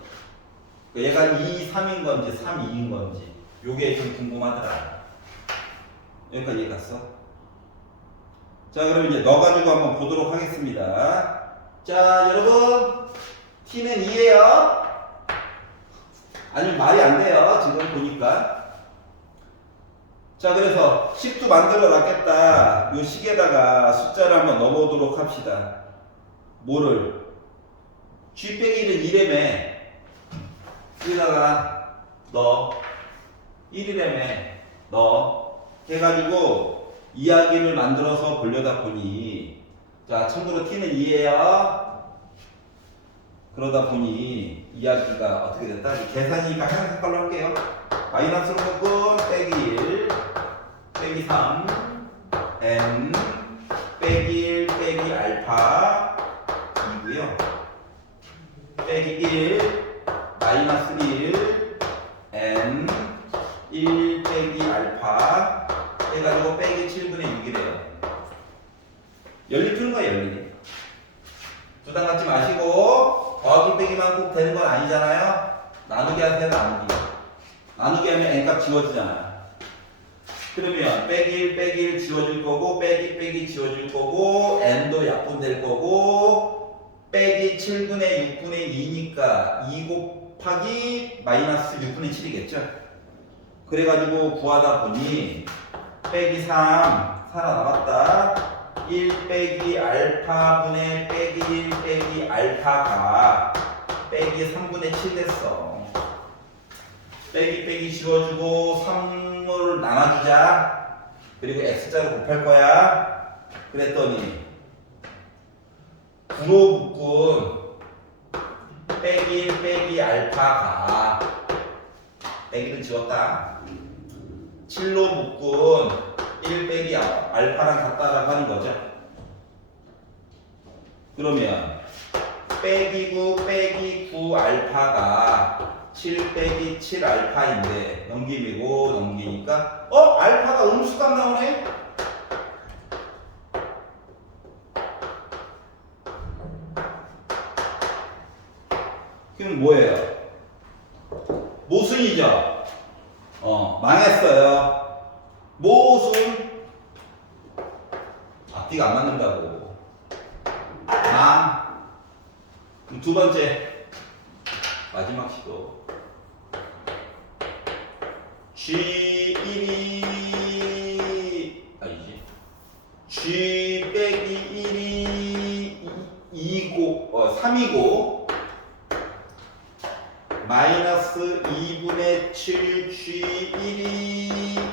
얘가 2, 3인 건지 3, 2인 건지 요게 좀 궁금하더라. 여기까지 갔어? 자, 그럼 이제 넣어가지고 한번 보도록 하겠습니다. 자, 여러분 t는 2예요. 아니, 말이 안 돼요, 지금 보니까. 자, 그래서 식도 만들어 놨겠다. 요 식에다가 숫자를 한번 넣어보도록 합시다. 뭐를? g 빼기 1은 1이라며. 여기다가 넣어. 1이라며. 넣어. 해가지고 이야기를 만들어서 보려다 보니, 자, 참고로 t는 2예요. 그러다 보니 이야기가 어떻게 됐다? 계산이니까 하얀 색깔로 할게요. 마이너스로 묶은 빼기 1 빼기 3 n 빼기 1 빼기 알파 2고요. 빼기 1 마이너스 1 n 1 빼기 알파 해가지고 빼기 7분의 6이래요. 열리 푸는 거예요, 열리. 부담 갖지 마시고 더하기 빼기만 꼭 되는 건 아니잖아요. 나누기 하세요, 나누기. 나누기 하면 n값 지워지잖아요. 그러면 빼기 1 빼기 1 지워질 거고 빼기 빼기 지워질 거고 n도 약분될 거고 빼기 7분의 6분의 2니까 2 곱하기 마이너스 6분의 7이겠죠. 그래가지고 구하다 보니 빼기 3 살아남았다. 1 빼기 알파분의 빼기 1 빼기 알파가 빼기 3분의 7 됐어. 빼기 빼기 지워주고 3을 나눠주자. 그리고 x자로 곱할 거야. 그랬더니 9로 묶은 빼기 1 빼기 알파가 빼기를 지웠다. 7로 묶은 1 빼기 알파랑 같다라고 하는 거죠. 그러면 빼기 9 빼기 9 알파가 7 빼기 7 알파인데 넘기고 넘기니까 알파가 음수값 나오네? 그럼 뭐예요? 모순이죠? 망했어요. 모순. 앞뒤가 안 맞는다고. 그럼 두 번째 마지막 시도 G1이 아니지 G 빼기 1이 3이고 마이너스 2분의 7 G1이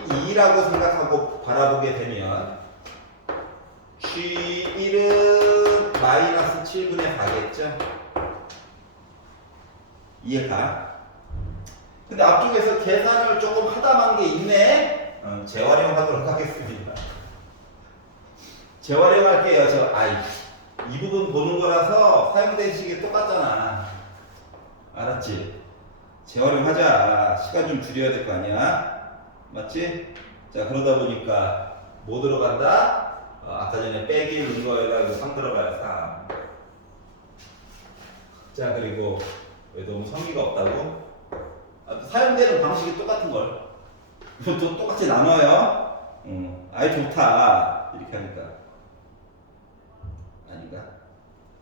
2라고 생각하고 바라보게 되면 G1은 마이너스 7분의 4겠죠? 이해가? 근데 앞쪽에서 계산을 조금 하다만 게 있네? 재활용하도록 하겠습니다. 재활용할게요. 이 부분 보는 거라서 사용된 식이 똑같잖아. 알았지? 재활용하자. 시간 좀 줄여야 될 거 아니야? 맞지? 자, 그러다 보니까 뭐 들어간다? 아까 전에 빼기 넣은 거에다 3 들어가요. 3. 자, 그리고 왜 너무 성의가 없다고? 사용되는 방식이 똑같은 걸. 또 똑같이 나눠요. 아이 좋다. 이렇게 하니까. 아닌가?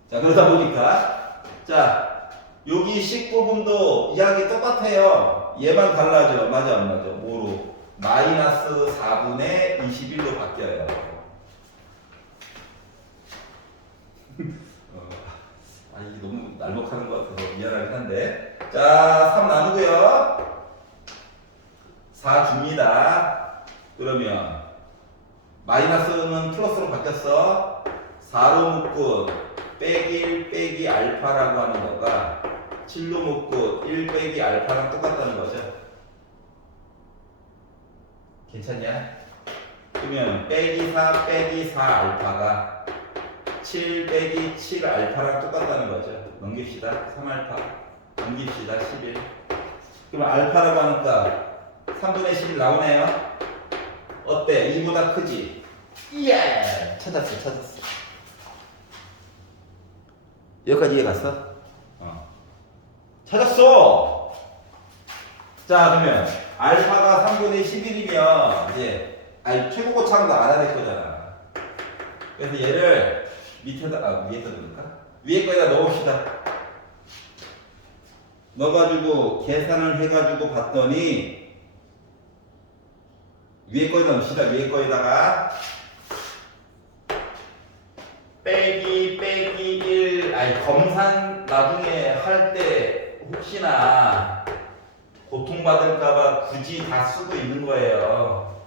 자, 그러다 보니까 자, 여기 식 부분도 이야기 똑같아요. 얘만 달라져. 맞아, 안 맞아? 뭐로? 마이너스 4분의 21로 바뀌어요. 이게 너무 날먹하는 것 같아서 미안하긴 한데. 자, 3 나누고요. 4 줍니다. 그러면 마이너스는 플러스로 바뀌었어. 4로 묶고 빼기 1 빼기 알파라고 하는 거가 7로 묶고 1 빼기 알파랑 똑같다는 거죠. 괜찮냐? 그러면 빼기 4 빼기 4 알파가 7 빼기 7 알파랑 똑같다는 거죠. 넘깁시다. 3알파. 넘깁시다. 11. 그럼 알파라고 하니까 3분의 11 나오네요. 어때? 2보다 크지? 예! 찾았어. 여기까지 이해 갔어? 찾았어! 자, 그러면 알파가 3분의 11이면 이제 최고 고차항도 알아야 될 거잖아. 그래서 얘를 밑에다, 위에다 넣을까? 위에 거에다 넣읍시다. 넣어가지고 계산을 해가지고 봤더니 위에 거에다 넣읍시다. 위에 거에다가 빼기 1 검산 나중에 할 때 혹시나 고통받을까봐 굳이 다 쓰고 있는 거예요.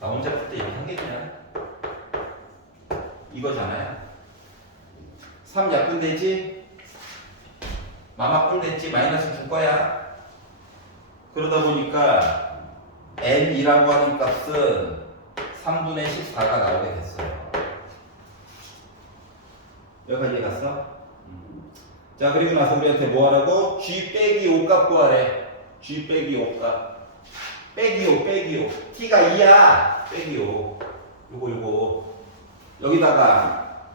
나 혼자 그때 얘기한 게 그냥 이거잖아요. 3 약분되지? 마마꾼 됐지? 마이너스 줄 거야. 그러다 보니까 n이라고 하는 값은 3분의 14가 나오게 됐어요. 여기까지 갔어? 자, 그리고 나서 우리한테 뭐 하라고? g 빼기 5 값 구하래. g 빼기 5 값. 빼기 5. t가 2야. 빼기 5. 요거. 여기다가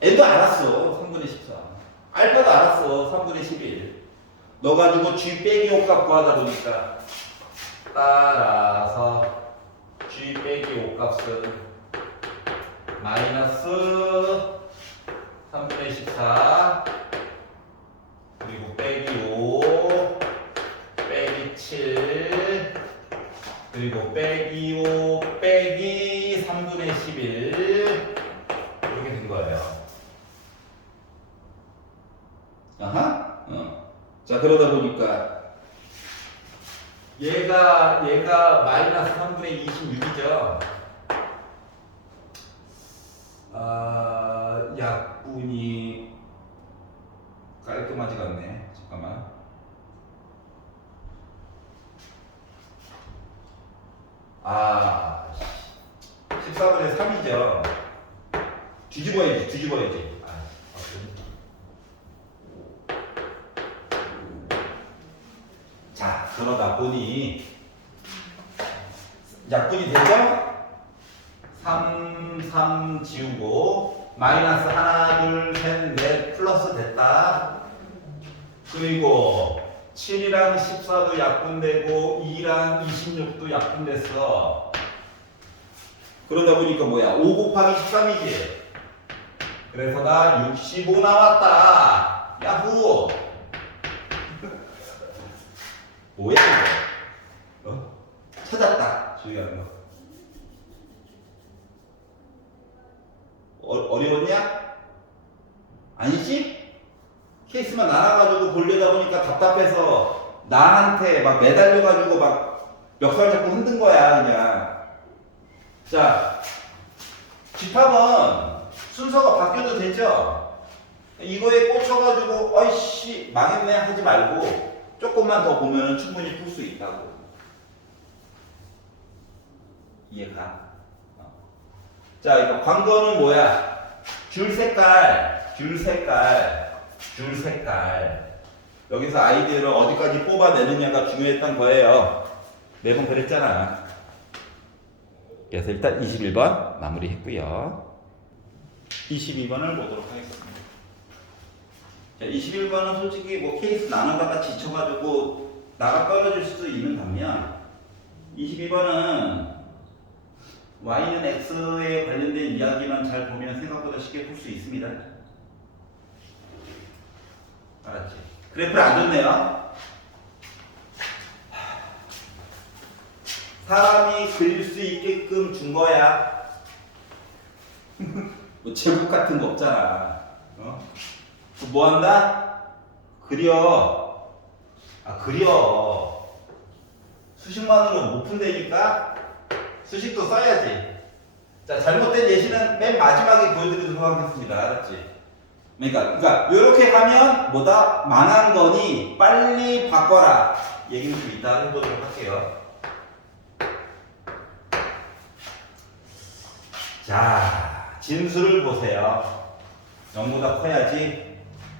n도 알았어. 3분의 14. 알파도 알았어. 3분의 11. 넣어가지고 g 빼기 5 값 구하다 보니까 따라서 g 빼기 5 값은 마이너스 3분의 14 그리고 빼기 5 빼기 7 그리고 빼기 5 빼기 3분의 11 이렇게 된 거예요. 아하. 자, 그러다 보니까 얘가 마이너스 3분의 26이죠. 약분이 깔끔하지가 않네. 잠깐만. 아, 14분의 3이죠. 뒤집어야지. 자, 그러다 보니 약분이 되죠? 3 지우고 마이너스 하나 둘 셋 넷 플러스 됐다. 그리고 7이랑 14도 약분되고 2랑 26도 약분됐어. 그러다 보니까 뭐야? 5 곱하기 13이지. 그래서 나 65 나왔다. 야호! 뭐야 이거? 찾았다. 중요한 거. 어려웠냐? 아니지? 케이스만 나눠가지고 보려다 보니까 답답해서 나한테 막 매달려가지고 막 멱살 잡고 흔든 거야 그냥. 자, 집합은 순서가 바뀌어도 되죠? 이거에 꽂혀가지고 어이씨 망했네 하지 말고 조금만 더 보면 충분히 풀 수 있다고. 이해가? 자, 이거 광고는 뭐야? 줄 색깔. 여기서 아이디어를 어디까지 뽑아내느냐가 중요했던 거예요. 매번 그랬잖아. 그래서 일단 21번 마무리했고요. 22번을 보도록 하겠습니다. 자, 21번은 솔직히 뭐 케이스 나눠다가 지쳐가지고 나가 떨어질 수도 있는 반면 22번은 y는 x에 관련된 이야기만 잘 보면 생각보다 쉽게 풀 수 있습니다. 알았지? 그래프를 안 줬네요. 사람이 그릴 수 있게끔 준 거야. 뭐 제국 같은 거 없잖아. 뭐 한다? 그려. 그려. 수식만으로 못 푼다니까 수식도 써야지. 자, 잘못된 예시는 맨 마지막에 보여드리도록 하겠습니다. 알았지? 그러니까 이렇게 가면 뭐다? 망한 거니 빨리 바꿔라. 얘기는 좀 이따 해보도록 할게요. 자, 진수를 보세요. 0보다 커야지.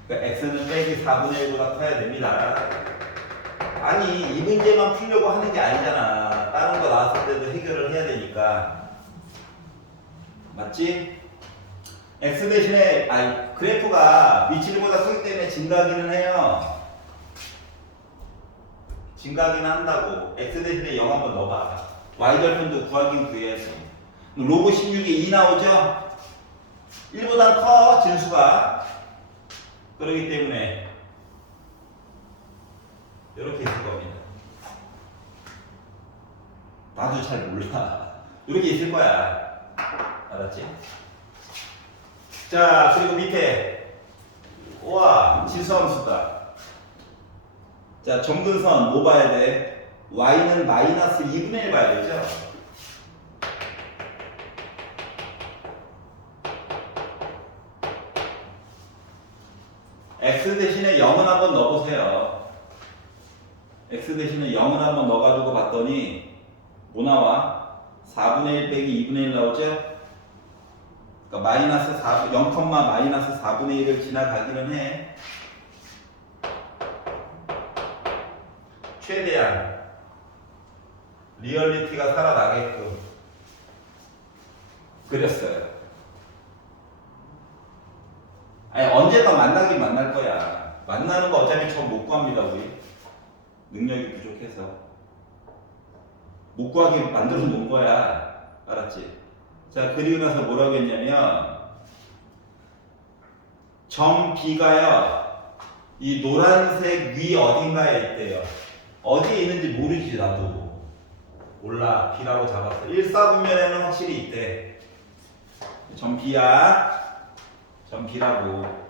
그러니까 x는 빼기 4분의 1보다 커야 됩니다. 아니, 이 문제만 풀려고 하는 게 아니잖아. 다른 거 나왔을 때도 해결을 해야 되니까. 맞지? x 대신에 그래프가 위치보다 크기 때문에 증가하기는 해요. 증가하기는 한다고. x 대신에 0 한번 넣어봐. y절편도 구하긴 구해야지. 로그 16에 2 나오죠? 1보다 커 진수가. 그렇기 때문에 이렇게 있을 겁니다. 나도 잘 몰라. 이렇게 있을 거야. 알았지? 자, 그리고 밑에 우와, 진수함수다. 자, 점근선 뭐 봐야 돼? y는 마이너스 2분의 1 봐야 되죠? x 대신에 0은 한번 넣어보세요. x 대신에 0은 한번 넣어가지고 봤더니 뭐 나와? 4분의 1 빼기 2분의 1 나오죠? 그러니까 마이너스 4, 0, 마이너스 4분의 1을 지나가기는 해. 최대한 리얼리티가 살아나게끔 그렸어요. 아니, 언젠가 만나긴 만날 거야. 만나는 거 어차피 전 못 구합니다, 우리. 능력이 부족해서. 못 구하게 만들어 놓은 거야. 알았지? 자, 그리고 나서 뭐라고 했냐면, 점 B가요, 이 노란색 위 어딘가에 있대요. 어디에 있는지 모르지, 나도. 몰라. B라고 잡았어. 1사분면에는 확실히 있대. 점 B야. 점 B라고.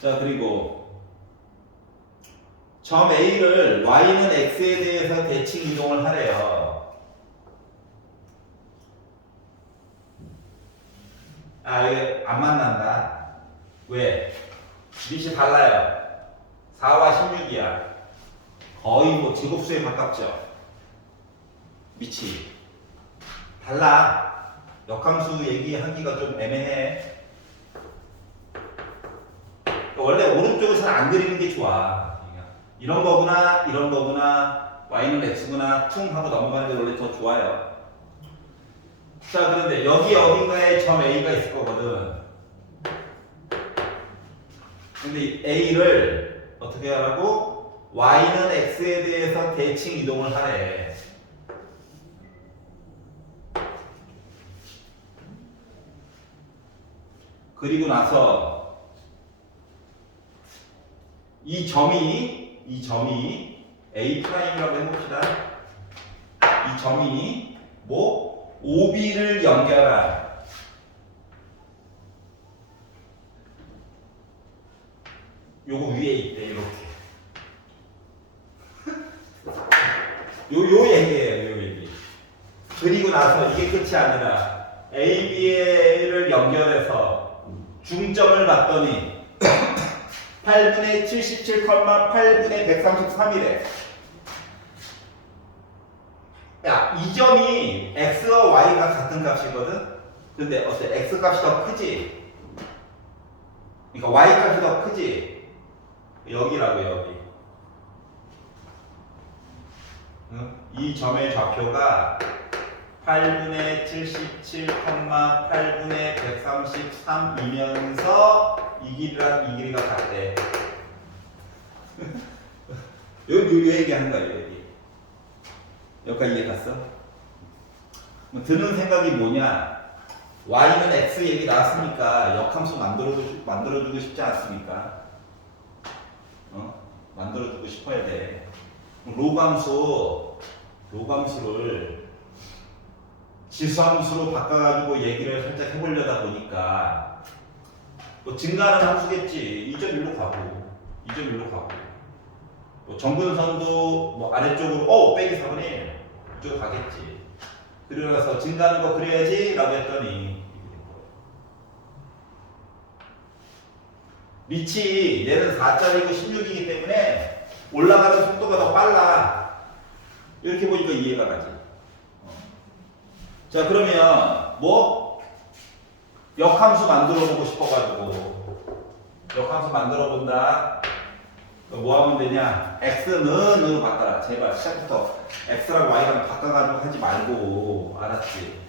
자, 그리고 점 A를 Y는 X에 대해서 대칭 이동을 하래요. 아, 이게 안 만난다. 왜? 밑이 달라요. 4와 16이야. 거의 뭐 제곱수에 가깝죠. 밑이 달라. 역함수 얘기하기가 좀 애매해. 원래 오른쪽을 잘 안 그리는 게 좋아. 이런 거구나, 이런 거구나, y는 x구나, 퉁 하고 넘어가는 게 원래 더 좋아요. 자, 그런데 여기 어딘가에 점 A가 있을 거거든. 근데 A를 어떻게 하라고? y는 x에 대해서 대칭 이동을 하래. 그리고 나서 이 점이 A'이라고 해봅시다. 이 점이 뭐? OB를 연결한 요거 위에 있대. 이렇게 요 얘기예요. 요 얘기. 그리고 나서 이게 끝이 아니라 AB를 연결해서 중점을 봤더니 8분의 77, 8분의 133이래. 야, 이 점이 x와 y가 같은 값이거든? 근데 어때? x 값이 더 크지? 그러니까 y 값이 더 크지? 여기라고, 여기. 응? 이 점의 좌표가 8분의 77, 8분의 133이면서 이 길이랑 이 길이가 같대. 요 얘기하는 거야, 여기. 여기까지 이해 갔어? 뭐 드는 생각이 뭐냐? y는 x 얘기 나왔으니까 역함수 만들어주고 싶지 않습니까? 만들어주고 싶어야 돼. 로감수를 지수함수로 바꿔가지고 얘기를 살짝 해보려다 보니까 뭐 증가하는 함수겠지. 2.1로 가고 2.1로 가고 뭐 정근선도 뭐 아래쪽으로 빼기 4분의 1 이쪽 가겠지. 그리고 나서 증가하는 거 그려야지 라고 했더니 밑이 얘는 4짜리고 16이기 때문에 올라가는 속도가 더 빨라. 이렇게 보니까 이해가 가지. 자, 그러면 뭐 역함수 만들어 보고 싶어가지고 역함수 만들어 본다. 뭐 하면 되냐? x는으로 바꿔라. 제발 시작부터 x랑 y랑 바꿔가지고 하지 말고. 알았지?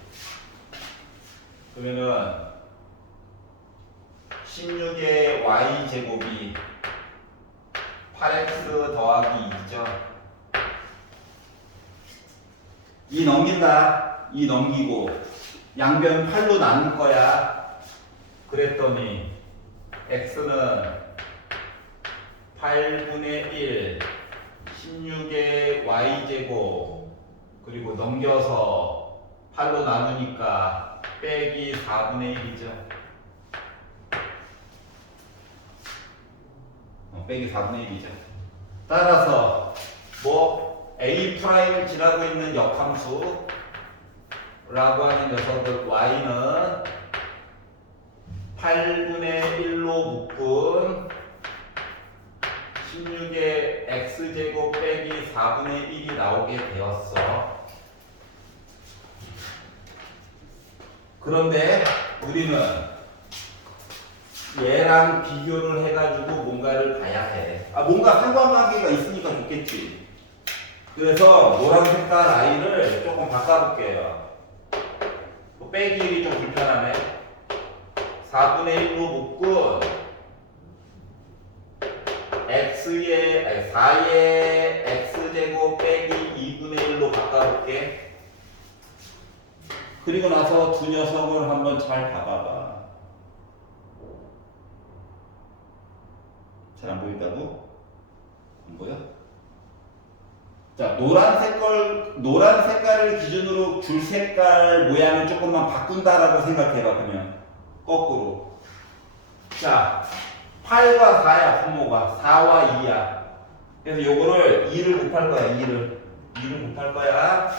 그러면은 16의 y제곱이 8x 더하기 2죠. 2 넘긴다. 2 넘기고 양변 8로 나눌 거야. 그랬더니 x는 8분의 1 16의 y제곱 그리고 넘겨서 8로 나누니까 빼기 4분의 1이죠. 빼기 4분의 1이죠. 따라서 뭐 A'을 지나고 있는 역함수라고 하는 녀석들 y는 8분의 1로 묶은 16의 x제곱 빼기 4분의 1이 나오게 되었어. 그런데 우리는 얘랑 비교를 해가지고 뭔가를 봐야 해. 뭔가 상관관계가 있으니까 좋겠지. 그래서 노란 색깔 아이를 조금 바꿔볼게요. 빼기 1이 좀 불편하네. 4분의 1로 묶은 4의 x제곱 빼기 2분의 1로 바꿔볼게. 그리고 나서 두 녀석을 한번 잘 봐봐봐. 잘 안 보인다고? 안 보여? 자, 노란 색깔을 기준으로 줄 색깔 모양을 조금만 바꾼다라고 생각해봐. 그러면 거꾸로. 자, 8과 4야, 분모가. 4와 2야. 그래서 요거를 2를 곱할 거야, 2를 곱할 거야.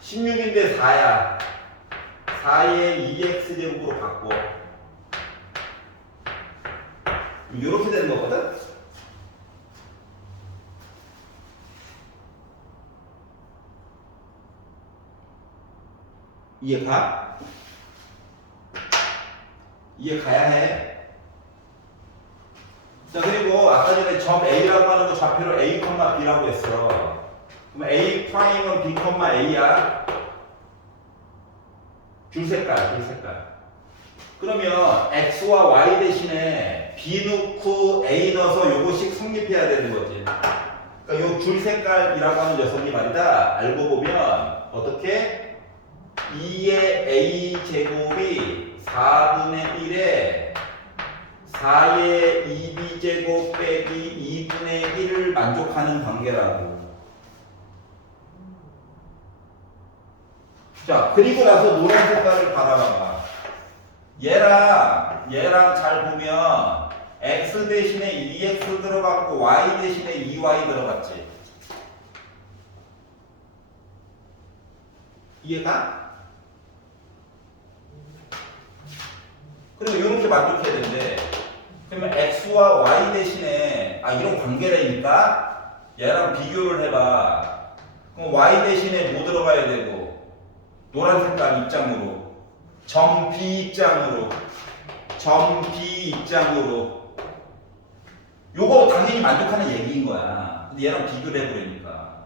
(16인데) 4야. 4의 2x제곱으로 바꿔. 이렇게 되는 거거든? 이해가? 이해가야 해. 자, 그리고 아까 전에 점 A라고 하는 거 좌표를 A, B라고 했어. 그럼 A 프라임은 B, A야. 줄 색깔. 그러면 X와 Y 대신에 B 넣고 A 넣어서 요거씩 성립해야 되는 거지. 그러니까 요 줄 색깔이라고 하는 녀석이 말이다. 알고 보면 어떻게? 2의 A 제곱이 4분의 1에 4의 2B 제곱 빼기 2분의 1을 만족하는 관계라고. 자, 그리고 나서 노란 색깔을 받아봐봐. 얘랑 잘 보면 x 대신에 2x 들어갔고 y 대신에 2y 들어갔지. 이해가? 그리고 이렇게 만족해야 되는데, 그러면 x와 y 대신에 이런 관계라니까 얘랑 비교를 해봐. 그럼 y 대신에 뭐 들어가야 되고? 노란 색깔 입장으로 점 B 입장으로 요거 당연히 만족하는 얘기인 거야. 근데 얘랑 비교를 해보려니까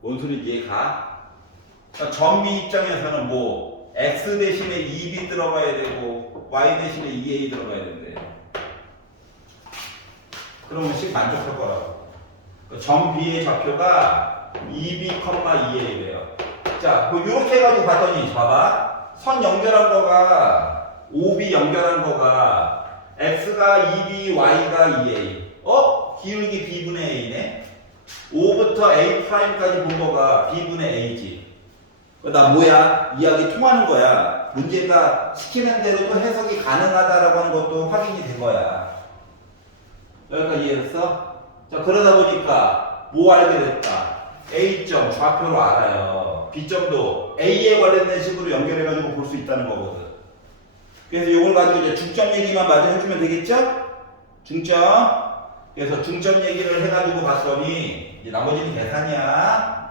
뭔 소리인지 이해가? 그러니까 점 B 입장에서는 뭐 x 대신에 2b 들어가야 되고 y 대신에 2a 들어가야 된대. 그러면 식 만족할 거라고. 점 B의 좌표가 2B, 2A래요. 자, 뭐 이렇게 해가지고 봤더니 봐봐. 선 연결한 거가 OB 연결한 거가 X가 2B, Y가 2A. 기울기 B분의 A네. A부터 A'까지 본 거가 B분의 A지. 나 뭐야? 이야기 통하는 거야. 문제가 시키는 대로 또 해석이 가능하다라고 하는 것도 확인이 된 거야. 여기까지 이해했어? 자, 그러다 보니까 뭐 알게 됐다? A점 좌표로 알아요. B점도 A에 관련된 식으로 연결해가지고 볼 수 있다는 거거든. 그래서 이걸 가지고 이제 중점 얘기만 마저 해주면 되겠죠? 중점. 그래서 중점 얘기를 해가지고 봤더니 이제 나머지는 계산이야.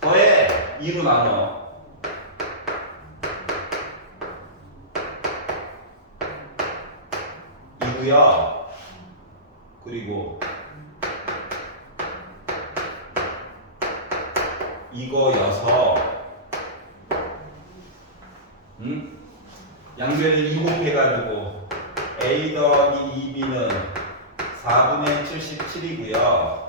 더해 2로 나눠. 이고요. 그리고 이거 6. 양변을 2 곱해가지고 A 더하기 2B는 4분의 77이고요.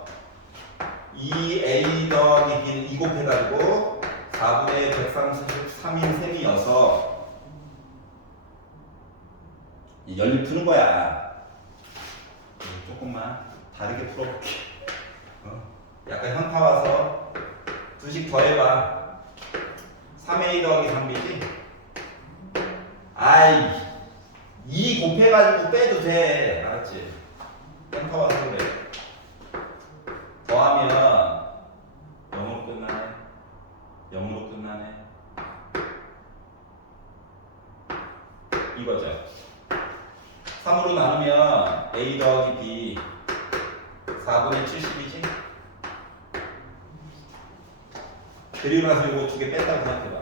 2A 더하기 B는 2 곱해가지고 4분의 133인 셈이어서 연립 푸는 거야. 조금만 다르게 풀어볼게. 약간 현타 와서 2씩 더해봐. 3A 더하기 3B지? 아이 2 곱해가지고 빼도 돼. 알았지? 현타 와서 그래. 더하면 0으로 끝나네. 0으로 끝나네. 이거죠. 3으로 나누면 A 더하기 B 4분의 70이지? 그리고 나서 이거 2개 뺐다고 생각해봐.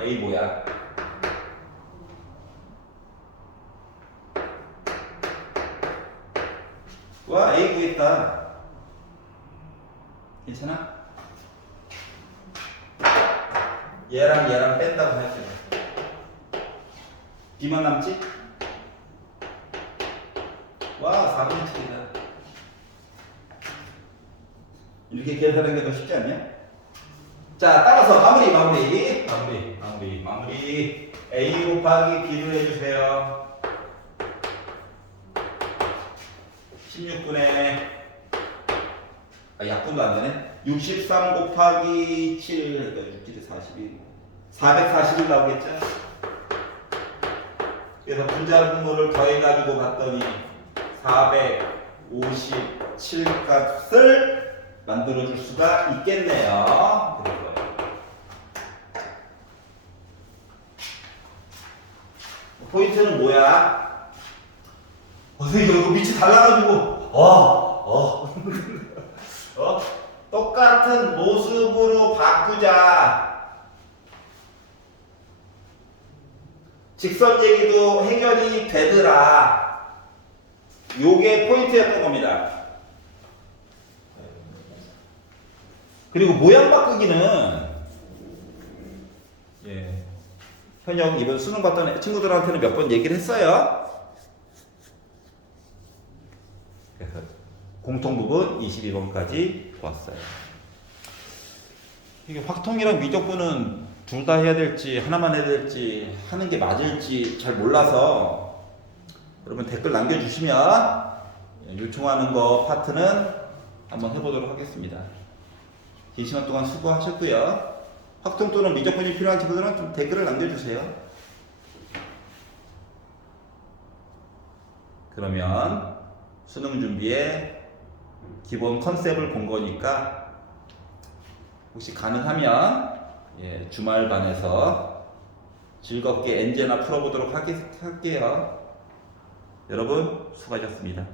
A 뭐야? 와, A 구했다. 괜찮아? 얘랑 뺀다고 생각해봐. B만 남지? 와, 4분의 7이다. 이렇게 계산하는 게 더 쉽지 않냐? 자, 따라서 마무리. A 곱하기 B를 해주세요. 16분의 약분도 안 되네. 63 곱하기 7, 6, 7이 42. 441 나오겠죠? 그래서 분자분모를 더해가지고 봤더니 457 값을 만들어줄 수가 있겠네요. 포인트는 뭐야? 선생님 이거 밑이 달라가지고 똑같은 모습으로 바꾸자. 직선 얘기도 해결이 되더라. 요게 포인트였던 겁니다. 그리고 모양 바꾸기는 현역 이번 수능 봤던 친구들한테는 몇 번 얘기를 했어요. 그래서 공통 부분 22번까지 보았어요. 이게 확통이랑 미적분은 둘 다 해야 될지 하나만 해야 될지 하는 게 맞을지 잘 몰라서 여러분 댓글 남겨주시면 요청하는 거 파트는 한번 해보도록 하겠습니다. 긴 시간 동안 수고하셨고요. 확통 또는 미적분이 필요한 친구들은 좀 댓글을 남겨주세요. 그러면 수능 준비에 기본 컨셉을 본 거니까 혹시 가능하면 주말반에서 즐겁게 엔제나 풀어보도록 할게요. 여러분 수고하셨습니다.